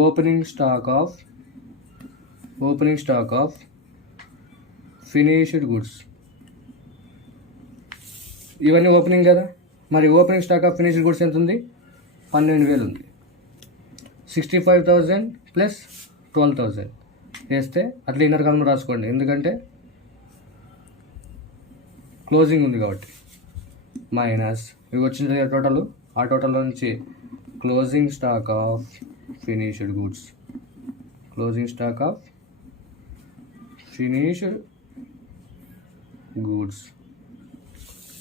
opening stock of finished goods. ఇవన్నీ ఓపెనింగ్ కదా, మరి opening stock of finished goods ఎంత ఉంది? 12,000 ఉంది. 65,000 ప్లస్ 12,000 వేస్తే అట్లా ఇన్నర్ కాలంలో రాసుకోండి, ఎందుకంటే క్లోజింగ్ ఉంది కాబట్టి. మైనస్ ఇవి వచ్చిన టోటల్, ఆ టోటల్లో నుంచి closing stock of finished goods.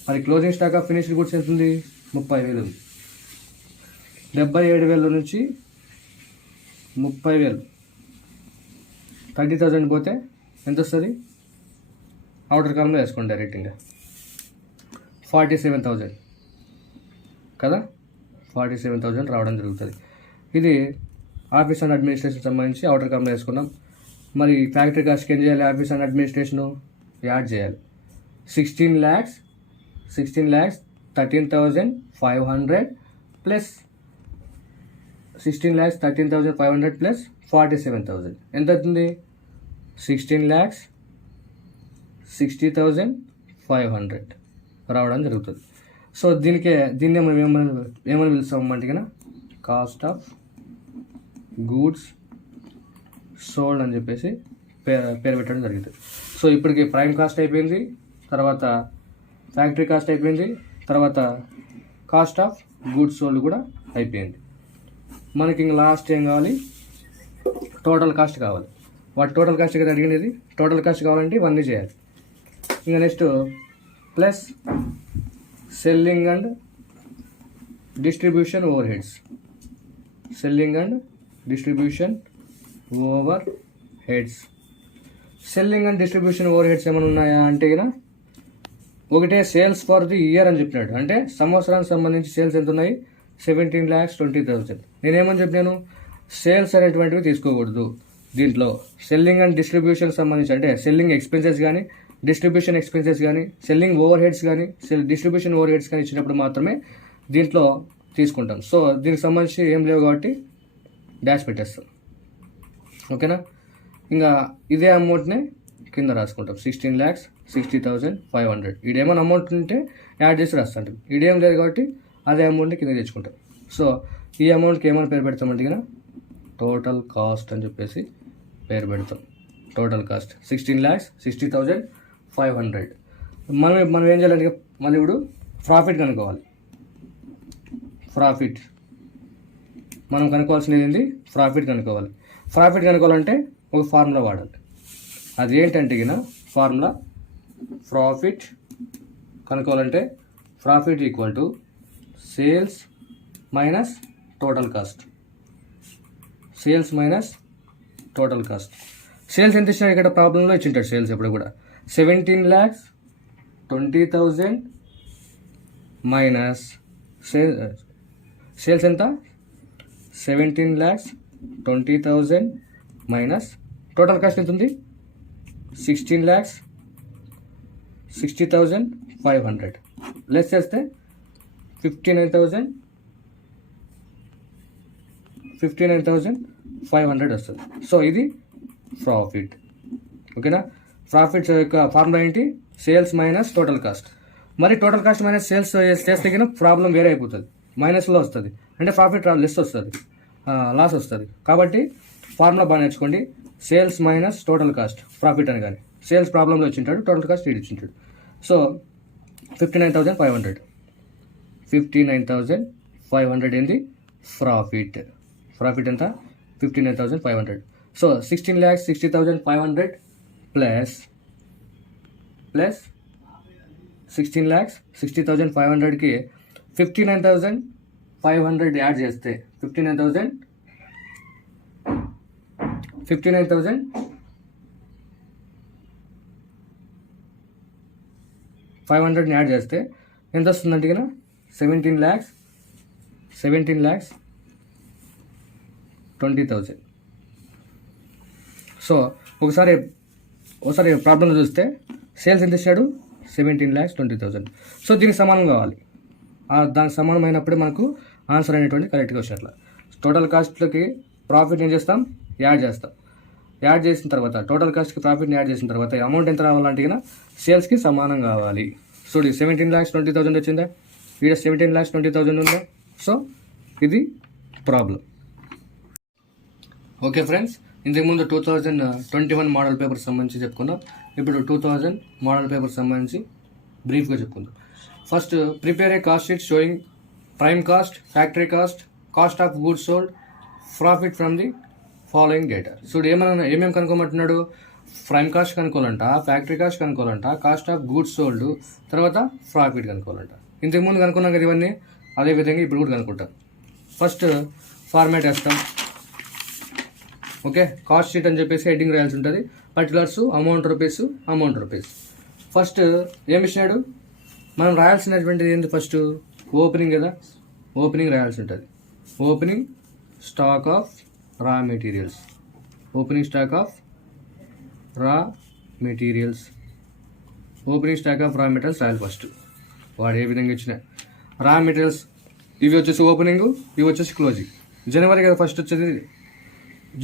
మరి closing stock of finished goods ఎంత ఉంది? 30,000 ఉంది. 77,000 నుంచి 30,000, 30,000 పోతే ఎంత వస్తుంది? అవుటర్ కాలంలో వేసుకోండి డైరెక్ట్గా. 47,000 కదా, 47,000 రావడం జరుగుతుంది. ఇది ఆఫీస్ అండ్ అడ్మినిస్ట్రేషన్ సంబంధించి అవుటర్ కాలంలో వేసుకున్నాం. మరి ఫ్యాక్టరీ కాస్ట్కి ఏం చేయాలి? ఆఫీస్ అండ్ అడ్మినిస్ట్రేషను యాడ్ చేయాలి. 16,13,500 ప్లస్ 16,13,500 ప్లస్ 47,000 ఎంత అవుతుంది? 16,60,500 రావడం జరుగుతుంది. సో దీన్నే మనం ఏమని పిలుస్తామంటే కన్నా కాస్ట్ ఆఫ్ గూడ్స్ సోల్డ్ అని చెప్పేసి పేరు పెట్టడం జరిగింది. సో ఇప్పటికి ప్రైమ్ కాస్ట్ అయిపోయింది, తర్వాత ఫ్యాక్టరీ కాస్ట్ అయిపోయింది, తర్వాత కాస్ట్ ఆఫ్ గూడ్స్ సోల్డ్ కూడా అయిపోయింది. మనకి ఇంక లాస్ట్ ఏం కావాలి? టోటల్ కాస్ట్ కావాలి. వాటి టోటల్ కాస్ట్ కదా అడిగినది. టోటల్ కాస్ట్ కావాలంటే ఇవన్నీ చేయాలి. ఇంకా next plus selling and distribution over heads. Selling and distribution over heads ఏమైనా ఉన్నాయా అంటే కదా, ఒకటే సేల్స్ ఫర్ ది ఇయర్ అని చెప్పినాడు. అంటే సంవత్సరానికి సంబంధించి సేల్స్ ఎంత ఉన్నాయి? 17,20,000. నేనేమని చెప్పినాను? సేల్స్ అనేటువంటివి తీసుకోకూడదు దీంట్లో. సెల్లింగ్ అండ్ డిస్ట్రిబ్యూషన్ సంబంధించి అంటే సెల్లింగ్ ఎక్స్పెన్సెస్ కానీ, డిస్ట్రిబ్యూషన్ ఎక్స్పెన్సెస్ కానీ, సెల్లింగ్ ఓవర్ హెడ్స్ కానీ, డిస్ట్రిబ్యూషన్ ఓవర్ హెడ్స్ కానీ ఇచ్చినప్పుడు మాత్రమే దీంట్లో తీసుకుంటాం. సో దీనికి సంబంధించి ఏం లేవు కాబట్టి డాష్ పెట్టేస్తాం. ఓకేనా? ఇంకా ఇదే అమౌంట్నే కింద రాసుకుంటాం. 16,60,500. ఇదేమైనా అమౌంట్ ఉంటే యాడ్ చేసి రాస్తాం. ఇదేం లేదు కాబట్టి అదే అమౌంట్ని కింద తెచ్చుకుంటాం. సో ఈ అమౌంట్కి ఏమైనా పేరు పెడతామంటే కదా టోటల్ కాస్ట్ అని చెప్పేసి పేరు పెడతాం. Total cost 16,60,500. మనం ఏం చేయాలంటే మళ్ళీ ఇప్పుడు ప్రాఫిట్ కనుక్కోవాలి. మనం కనుక్కోవాల్సినది ఏంటి? ప్రాఫిట్ కనుక్కోవాలి. ప్రాఫిట్ కనుక్కోవాలంటే ఒక ఫార్ములా వాడాలి. అది ఏంటంటే కింద ఫార్ములా ప్రాఫిట్ కనుక్కోవాలంటే profit equal to sales minus total cost. Sales ఎంత ఇచ్చినా ఇక్కడ ప్రాబ్లంలో ఇచ్చింటాడు. సేల్స్ ఎప్పుడు కూడా 17,20,000 మైనస్ సేల్స్ ఎంత? 17,20,000 మైనస్ టోటల్ కాస్ట్ ఎంత ఉంది? 16,60,500 లెస్ చేస్తే 59,500 వస్తుంది. సో ఇది ప్రాఫిట్. ఓకేనా? ప్రాఫిట్ యొక్క ఫార్ములా ఏంటి? Sales minus total cost. మరి టోటల్ కాస్ట్ మైనస్ సేల్స్ చేస్తే కన్నా ప్రాబ్లం వేరే అయిపోతుంది, మైనస్లో వస్తుంది, అంటే ప్రాఫిట్ లెస్ వస్తుంది, లాస్ వస్తుంది. కాబట్టి ఫార్ములా బాగా నేర్చుకోండి. Sales minus total cost profit అని, కానీ సేల్స్ ప్రాబ్లంలో వచ్చింటాడు, టోటల్ కాస్ట్ ఇది ఇచ్చింటాడు. సో 59,500, 59,500 ఏంది ప్రాఫిట్. ప్రాఫిట్ ఎంత? 59,500. సో 16,60,500 ప్లస్ 16,60,500కి 59,500 యాడ్ చేస్తే 59,500ని యాడ్ చేస్తే ఎంత వస్తుందంటే కదా 17,20,000. సో ఒకసారి ప్రాబ్లం చూస్తే సేల్స్ ఎంత ఇచ్చాడు? 17,20,000. సో దీనికి సమానం కావాలి, దానికి సమానమైనప్పుడే మనకు ఆన్సర్ అనేటువంటి కరెక్ట్గా వచ్చినట్ల. టోటల్ కాస్ట్లకి ప్రాఫిట్ ఏం చేస్తాం? యాడ్ చేస్తాం. యాడ్ చేసిన తర్వాత టోటల్ కాస్ట్కి ప్రాఫిట్ని యాడ్ చేసిన తర్వాత అమౌంట్ ఎంత రావాలంటే కన్నా సేల్స్కి సమానం కావాలి. సో 17,20,000 వచ్చిందా? ఇక్కడ 17,20,000 ఉందా? సో ఇది ప్రాబ్లం. ఓకే ఫ్రెండ్స్, ఇంతకుముందు 2021 మోడల్ పేపర్ సంబంధించి చెప్పుకుందాం. ఇప్పుడు 2000 మోడల్ పేపర్ సంబంధించి బ్రీఫ్గా చెప్పుకుందాం. First, prepare a cost sheet showing prime cost, factory cost, cost of goods sold, profit from the following data. So ఏమేమి కనుక్కోమంటున్నాడు? ప్రైమ్ కాస్ట్ కనుక్కోవాలంట, ఫ్యాక్టరీ కాస్ట్ కనుక్కోవాలంట, కాస్ట్ ఆఫ్ గూడ్స్ సోల్డ్, తర్వాత ప్రాఫిట్ కనుక్కోవాలంట. ఇంతకుముందు కనుక్కున్నాం కదా ఇవన్నీ, అదేవిధంగా ఇప్పుడు కూడా కనుక్కుంటాం. ఫస్ట్ ఫార్మాట్ వేస్తాం. ఓకే, కాస్ట్ షీట్ అని చెప్పేసి హెడ్డింగ్ రాయాల్సి ఉంటుంది. Particulars amount rupees. ఫస్ట్ ఏమి ఇచ్చినాడు? మనం రాయాల్సినటువంటిది ఏంటి? ఫస్ట్ ఓపెనింగ్ కదా, ఓపెనింగ్ రాయాల్సి ఉంటుంది. Opening stock of raw materials. Opening stock of raw materials రాయాలి ఫస్ట్. వాడు ఏ విధంగా ఇచ్చిన రా మెటీరియల్స్, ఇవి వచ్చేసి ఓపెనింగ్, ఇవి వచ్చేసి క్లోజింగ్. జనవరి కదా ఫస్ట్ వచ్చేది,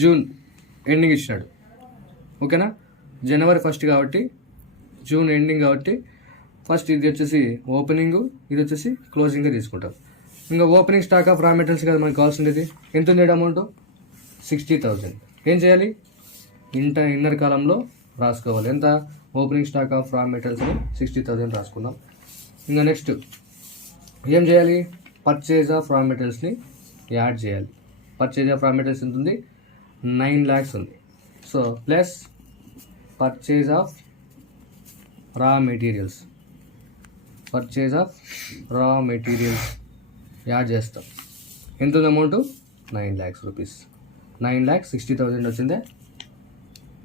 జూన్ ఎండింగ్ ఇచ్చినాడు. ఓకేనా, జనవరి ఫస్ట్ కాబట్టి జూన్ ఎండింగ్ కాబట్టి ఫస్ట్ ఇది వచ్చేసి ఓపెనింగ్, ఇది వచ్చేసి క్లోజింగ్గా తీసుకుంటాం. ఇంకా opening stock of raw materials కదా మనకు కావాల్సింది. ఎంత ఉంది అమౌంట్? 60,000. ఏం చేయాలి? ఇన్నర్ కాలంలో రాసుకోవాలి. ఎంత? Opening stock of raw మెటీరియల్స్ని 60,000 రాసుకుందాం. ఇంకా నెక్స్ట్ ఏం చేయాలి? పర్చేజ్ ఆఫ్ రా మెటీరియల్స్ని యాడ్ చేయాలి. పర్చేజ్ ఆఫ్ రా మెటీరియల్స్ ఎంత ఉంది? 9 lakhs ఉంది. So plus purchase of raw materials add చేస్తాం. ఎంత ఉంది అమౌంట్? 9 lakhs rupees. 9,60,000 వచ్చిందే.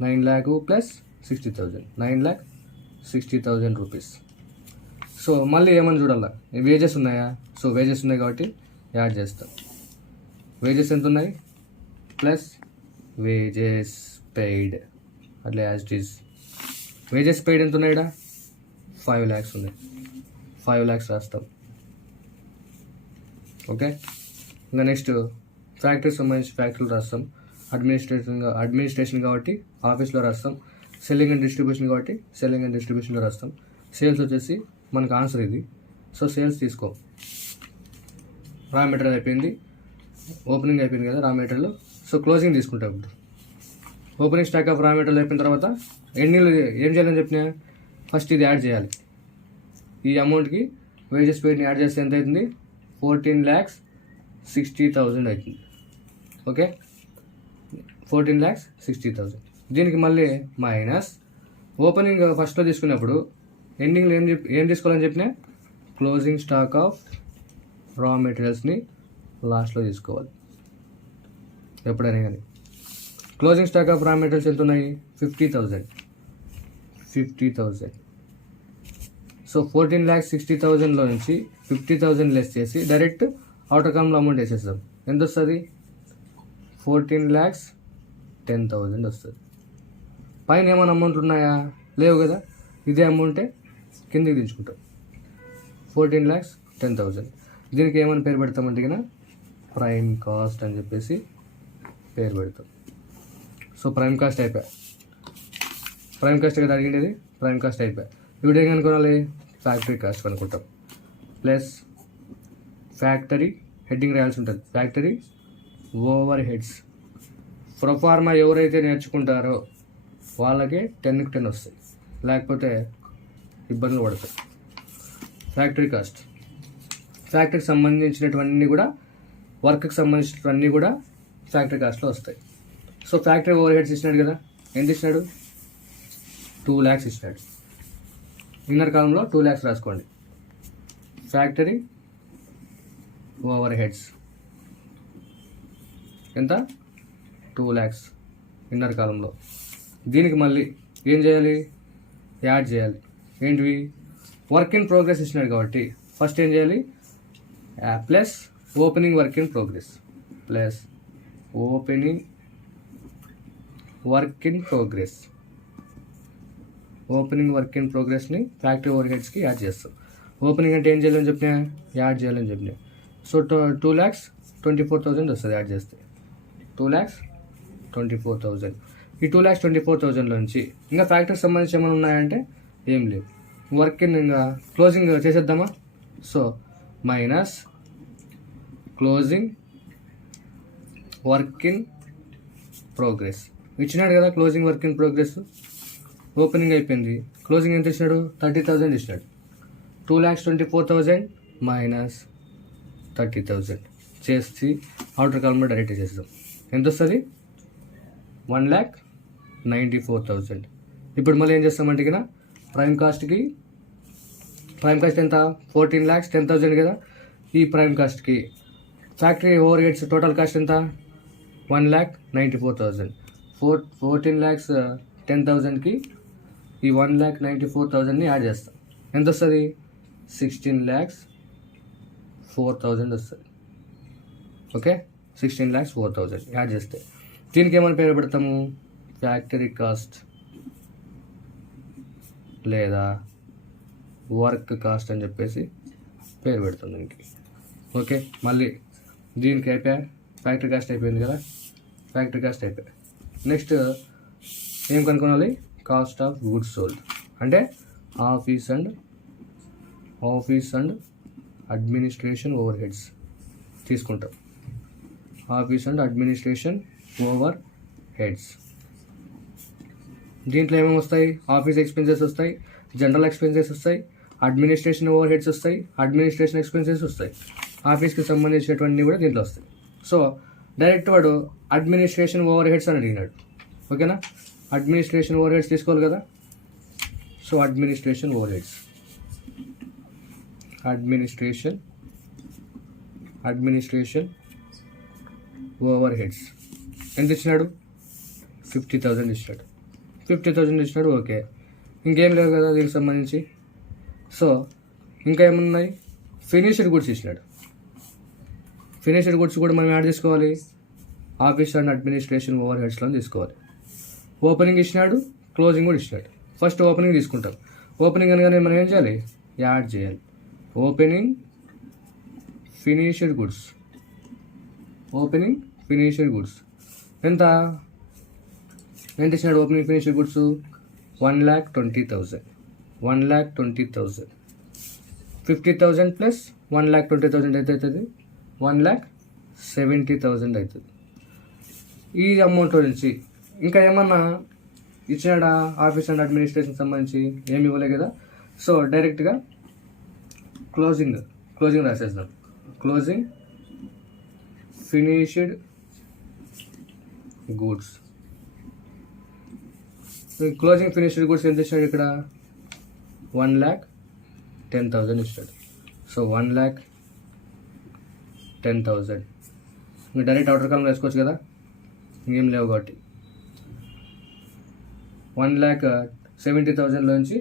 9 lakh ప్లస్ 60,000, 9,60,000 రూపీస్. సో మళ్ళీ ఏమని చూడాలా? వేజెస్ ఉన్నాయా? సో వేజెస్ ఉన్నాయి కాబట్టి యాడ్ చేస్తాం. వేజెస్ ఎంత ఉన్నాయి? ప్లస్ వేజెస్ పెయిడ్, అట్లా as it is. Wages paid ఎంత ఉన్నాయి? 5 lakhs ఉన్నాయి. 5 lakhs రాస్తాం. ఓకే, ఇంకా నెక్స్ట్ ఫ్యాక్టరీకి సంబంధించి ఫ్యాక్టరీలు రాస్తాం. అడ్మినిస్ట్రేషన్ కాబట్టి ఆఫీస్లో రాస్తాం. సెల్లింగ్ అండ్ డిస్ట్రిబ్యూషన్ కాబట్టి సెల్లింగ్ అండ్ డిస్ట్రిబ్యూషన్లో రాస్తాం. సేల్స్ వచ్చేసి మనకు ఆన్సర్ ఇది. సో సేల్స్ తీసుకో. రా మెటీరియల్ అయిపోయింది, ఓపెనింగ్ అయిపోయింది కదా రా మెటీరియల్. సో క్లోజింగ్ తీసుకుంటాం. ఇప్పుడు opening stock of raw material అయిపోయిన తర్వాత ఎండింగ్లో ఏం చేయాలని చెప్పినా? ఫస్ట్ ఇది యాడ్ చేయాలి. ఈ అమౌంట్కి వేజెస్ పెయిడ్ని యాడ్ చేస్తే ఎంత అవుతుంది? 14,60,000 అవుతుంది. ఓకే, 14,60,000. దీనికి మళ్ళీ మైనస్ ఓపెనింగ్ ఫస్ట్లో తీసుకున్నప్పుడు ఎండింగ్లో ఏం తీసుకోవాలని చెప్పినా? క్లోజింగ్ స్టాక్ ఆఫ్ రా మెటీరియల్స్ని లాస్ట్లో తీసుకోవాలి ఎప్పుడైనా కానీ. Closing stock of raw materials ఎంత ఉన్నాయి? 50,000. సో 14,60,000లో నుంచి 50,000 లెస్ చేసి డైరెక్ట్ అవుటర్ కాలంలో అమౌంట్ వేసేస్తాం. ఎంత వస్తుంది? 14,10,000 వస్తుంది. పైన ఏమైనా అమౌంట్ ఉన్నాయా? లేవు కదా. ఇదే అమౌంటే కిందకి దించుకుంటాం. 14,10,000. దీనికి ఏమైనా పేరు పెడతామంటే కన్నా ప్రైమ్ కాస్ట్ అని చెప్పేసి పేరు పెడతాం. సో ప్రైమ్ కాస్ట్ అయిపోయా. ప్రైమ్ కాస్ట్ కదా అడిగిండేది, ప్రైమ్ కాస్ట్ అయిపోయి. ఇప్పుడు ఏం కనుక్కోవాలి, ఫ్యాక్టరీ కాస్ట్ కనుక్కుంటాం. ప్లస్ ఫ్యాక్టరీ హెడ్డింగ్ రాయాల్సి ఉంటుంది, ఫ్యాక్టరీ ఓవర్ హెడ్స్. ప్రొఫార్మా ఎవరైతే నేర్చుకుంటారో వాళ్ళకి 10కి 10 వస్తాయి, లేకపోతే ఇబ్బందులు పడతాయి. ఫ్యాక్టరీ కాస్ట్, ఫ్యాక్టరీకి సంబంధించినటువన్నీ కూడా, వర్క్కి సంబంధించినవన్నీ కూడా ఫ్యాక్టరీ కాస్ట్లో వస్తాయి. సో ఫ్యాక్టరీ ఓవర్ హెడ్స్ ఇచ్చినాడు కదా, ఎంత ఇచ్చినాడు, 2 lakhs ఇచ్చినాడు. ఇన్నర్ కాలంలో 2 lakhs రాసుకోండి. ఫ్యాక్టరీ ఓవర్ హెడ్స్ ఎంత, 2 lakhs ఇన్నర్ కాలంలో. దీనికి మళ్ళీ ఏం చేయాలి, యాడ్ చేయాలి. ఏంటివి, వర్క్ ఇన్ ప్రోగ్రెస్ ఇచ్చినాడు కాబట్టి ఫస్ట్ ఏం చేయాలి, plus opening work in progress, plus opening work in progress. Opening work in ప్రోగ్రెస్ని ఫ్యాక్టరీ ఓవర్ హెడ్స్కి యాడ్ చేస్తాం. ఓపెనింగ్ అంటే ఏం చేయాలని చెప్పినా, యాడ్ చేయాలని చెప్పినా. సో 2,24,000 వస్తుంది యాడ్ చేస్తే, 2,24,000. ఈ 2,24,000 నుంచి ఇంకా ఫ్యాక్టరీకి సంబంధించి ఏమైనా ఉన్నాయంటే ఏం లేవు. వర్క్ ఇన్ ఇంకా క్లోజింగ్ చేసేద్దామా. So minus closing work in progress ఇచ్చినాడు కదా, closing work in progress. Opening అయిపోయింది, క్లోజింగ్ ఎంత ఇచ్చినాడు, 30,000 ఇచ్చినాడు. 2,24,000 మైనస్ 30,000 చేసి అవుటర్ కాలంలో డైరెక్ట్ చేస్తాం. ఎంత వస్తుంది, 1,94,000. ఇప్పుడు మళ్ళీ ఏం చేస్తామంటే ఇక ప్రైమ్ కాస్ట్కి, ప్రైమ్ కాస్ట్ ఎంత, 14,10,000 కదా. ఈ ప్రైమ్ కాస్ట్కి factory overheads total cost ఎంత, 1,94,000. 14,10,000కి ఈ 1,94,000ని యాడ్ చేస్తాం. ఎంత వస్తుంది, 16,04,000 వస్తుంది. ఓకే, 16,04,000 యాడ్ చేస్తే దీనికి ఏమైనా పేరు పెడతాము, ఫ్యాక్టరీ కాస్ట్ లేదా వర్క్ కాస్ట్ అని చెప్పేసి పేరు పెడతాం దీనికి. ఓకే, మళ్ళీ దీనికి అయిపోయా, ఫ్యాక్టరీ కాస్ట్ అయిపోయింది కదా, ఫ్యాక్టరీ కాస్ట్ అయిపోయాయి. నెక్స్ట్ ఏం కనుక్కోవాలి, కాస్ట్ ఆఫ్ గుడ్స్ సోల్డ్ అంటే office and administration overheads తీసుకుంటాం. Office and administration overheads దీంట్లో ఏమేమి వస్తాయి, ఆఫీస్ ఎక్స్పెన్సెస్ వస్తాయి, జనరల్ ఎక్స్పెన్సెస్ వస్తాయి, అడ్మినిస్ట్రేషన్ ఓవర్ హెడ్స్ వస్తాయి, అడ్మినిస్ట్రేషన్ ఎక్స్పెన్సెస్ వస్తాయి. ఆఫీస్కి సంబంధించినటువంటి కూడా దీంట్లో వస్తాయి. సో డైరెక్ట్ వాడు అడ్మినిస్ట్రేషన్ ఓవర్ హెడ్స్ అని అడిగినాడు. ఓకేనా, అడ్మినిస్ట్రేషన్ ఓవర్ హెడ్స్ తీసుకోవాలి కదా. So administration overheads, administration overheads ఎంత ఇచ్చినాడు, 50,000 ఇచ్చినాడు. 50,000 ఇచ్చినాడు. ఓకే, ఇంకేం లేవు కదా దీనికి సంబంధించి. సో ఇంకా ఏమున్నాయి, ఫినిష్డ్ గుడ్స్ ఇచ్చినాడు. ఫినిష్డ్ గుడ్స్ కూడా మనం యాడ్ చేసుకోవాలి, ఆఫీస్ అండ్ అడ్మినిస్ట్రేషన్ ఓవర్ హెడ్స్లో తీసుకోవాలి. ఓపెనింగ్ ఇచ్చినాడు, క్లోజింగ్ కూడా ఇచ్చినాడు. ఫస్ట్ ఓపెనింగ్ తీసుకుంటాం. ఓపెనింగ్ అనగానే మనం ఏం చేయాలి, యాడ్ చేయాలి. Opening finished goods, opening finished goods ఎంత ఇచ్చినాడు, ఓపెనింగ్ ఫినిష్డ్ గుడ్స్ 1,20,000. 1,20,000. 50,000 ప్లస్ 1,20,000 అయితే అవుతుంది, 1,70,000 అవుతుంది. ఈ అమౌంట్లో నుంచి ఇంకా ఏమన్నా ఇచ్చినాడా, ఆఫీస్ అండ్ అడ్మినిస్ట్రేషన్ సంబంధించి ఏమి ఇవ్వలే కదా. సో డైరెక్ట్గా క్లోజింగ్ రాసేద్దాం. Closing finished goods, closing finished goods ఎంత ఇచ్చాడు ఇక్కడ, 1,10,000 ఇచ్చాడు. సో 1,10,000 మీరు డైరెక్ట్ అవుటర్ కాలం వేసుకోవచ్చు కదా, ఇంకేం లేవు కాబట్టి. 1,70,000లోంచి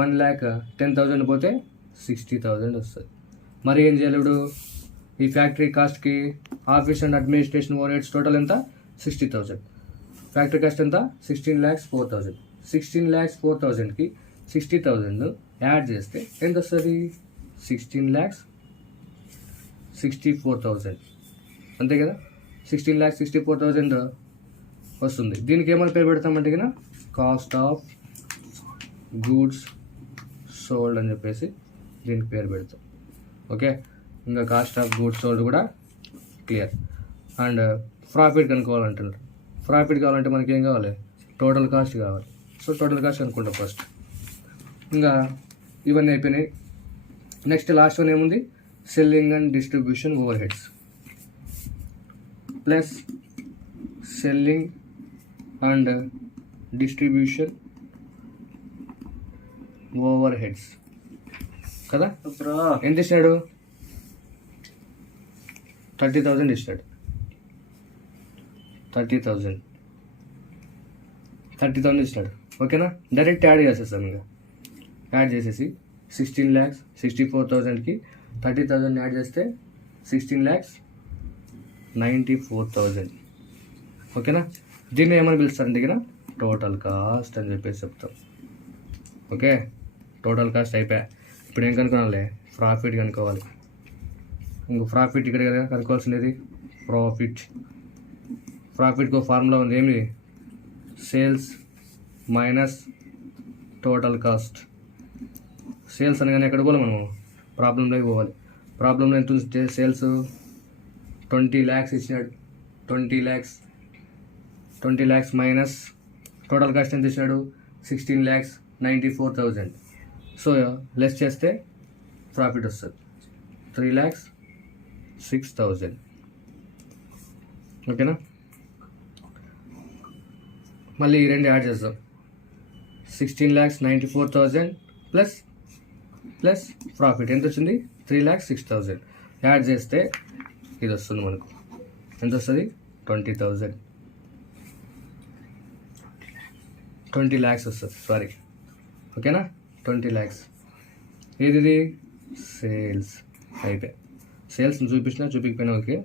1,10,000 పోతే 60,000 వస్తుంది. మరి ఏం చేయాలి ఇప్పుడు, ఈ ఫ్యాక్టరీ కాస్ట్కి office and administration overheads total ఎంత, 60,000. ఫ్యాక్టరీ కాస్ట్ ఎంత, 16,04,000. 16,04,000కి 60,000 యాడ్ చేస్తే ఎంత వస్తుంది, 16,64,000 అంతే కదా. 16,64,000 వస్తుంది. దీనికి ఏమైనా పేరు పెడతామంటే కదా, కాస్ట్ ఆఫ్ గూడ్స్ సోల్డ్ అని చెప్పేసి దీనికి పేరు పెడతాం. ఓకే, ఇంకా కాస్ట్ ఆఫ్ గూడ్స్ సోల్డ్ కూడా క్లియర్. అండ్ ప్రాఫిట్ కనుక్కోవాలంటున్నారు. ప్రాఫిట్ కావాలంటే మనకి ఏం కావాలి? టోటల్ కాస్ట్ కావాలి. సో టోటల్ కాస్ట్ అనుకుంటాం ఫస్ట్. ఇంకా ఇవన్నీ అయిపోయినాయి. నెక్స్ట్ లాస్ట్ వన్ ఏముంది? Selling and distribution overheads plus selling and distribution overheads కదా. ఎంత ఇచ్చినాడు? 30,000 ఇచ్చినాడు. 30,000 ఇచ్చినాడు. ఓకేనా, డైరెక్ట్ యాడ్ చేసేస్తాం. ఇంకా యాడ్ చేసేసి 16,64,000కి 30,000 యాడ్ చేస్తే 16,94,000. ఓకేనా, దీన్ని ఏమని పిలుస్తారంటే దగ్గర టోటల్ కాస్ట్ అని చెప్పేసి చెప్తాం. ఓకే, టోటల్ కాస్ట్ అయిపోయా. ఇప్పుడు ఏం కనుక్కోవాలి? ప్రాఫిట్ కనుక్కోవాలి. ఇంకో ప్రాఫిట్ ఇక్కడ కదా కనుక్కోవాల్సింది. ప్రాఫిట్కి ఒక ఫార్ములా ఉంది. ఏమి? Sales minus total cost. Sales అనగానే ఎక్కడ పోవాలి? మనము ప్రాబ్లంలోకి పోవాలి. ప్రాబ్లంలో ఎంత ఉంది? సేల్స్ 20 lakhs ఇచ్చినాడు. 20 lakhs మైనస్ టోటల్ కాస్ట్ ఎంత ఇచ్చినాడు? 16,94,000. సో లెస్ చేస్తే ప్రాఫిట్ వస్తుంది 3,06,000. ఓకేనా, మళ్ళీ ఈ రెండు యాడ్ చేద్దాం. 16,94,000 ప్లస్ ప్రాఫిట్ ఎంత వచ్చింది? 3,06,000. యాడ్ చేస్తే ఇది వస్తుంది మనకు. ఎంత వస్తుంది? 20,000. 20 lakhs వస్తుంది. సారీ, ఓకేనా, 20 lakhs. ఏది? సేల్స్. అయిపోయి సేల్స్ చూపించకపోయినా ఓకే,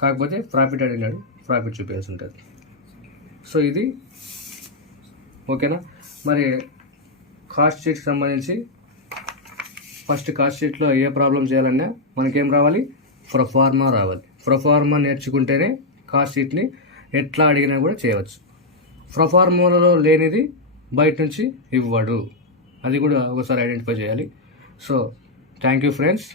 కాకపోతే ప్రాఫిట్ అడిగినాడు, ప్రాఫిట్ చూపించాల్సి ఉంటుంది. సో ఇది ఓకేనా. మరి కాస్ట్ షీట్కి సంబంధించి ఫస్ట్ కాస్ట్ షీట్లో ఏ ప్రాబ్లం చేయాలన్నా మనకేం రావాలి? ప్రొఫార్మా రావాలి. ప్రొఫార్మా నేర్చుకుంటేనే కాస్ట్ షీట్ని ఎట్లా అడిగినా కూడా చేయవచ్చు. ప్రొఫార్మాలో లేనిది బయట నుంచి ఇవ్వడు, అది కూడా ఒకసారి ఐడెంటిఫై చేయాలి. So thank you friends.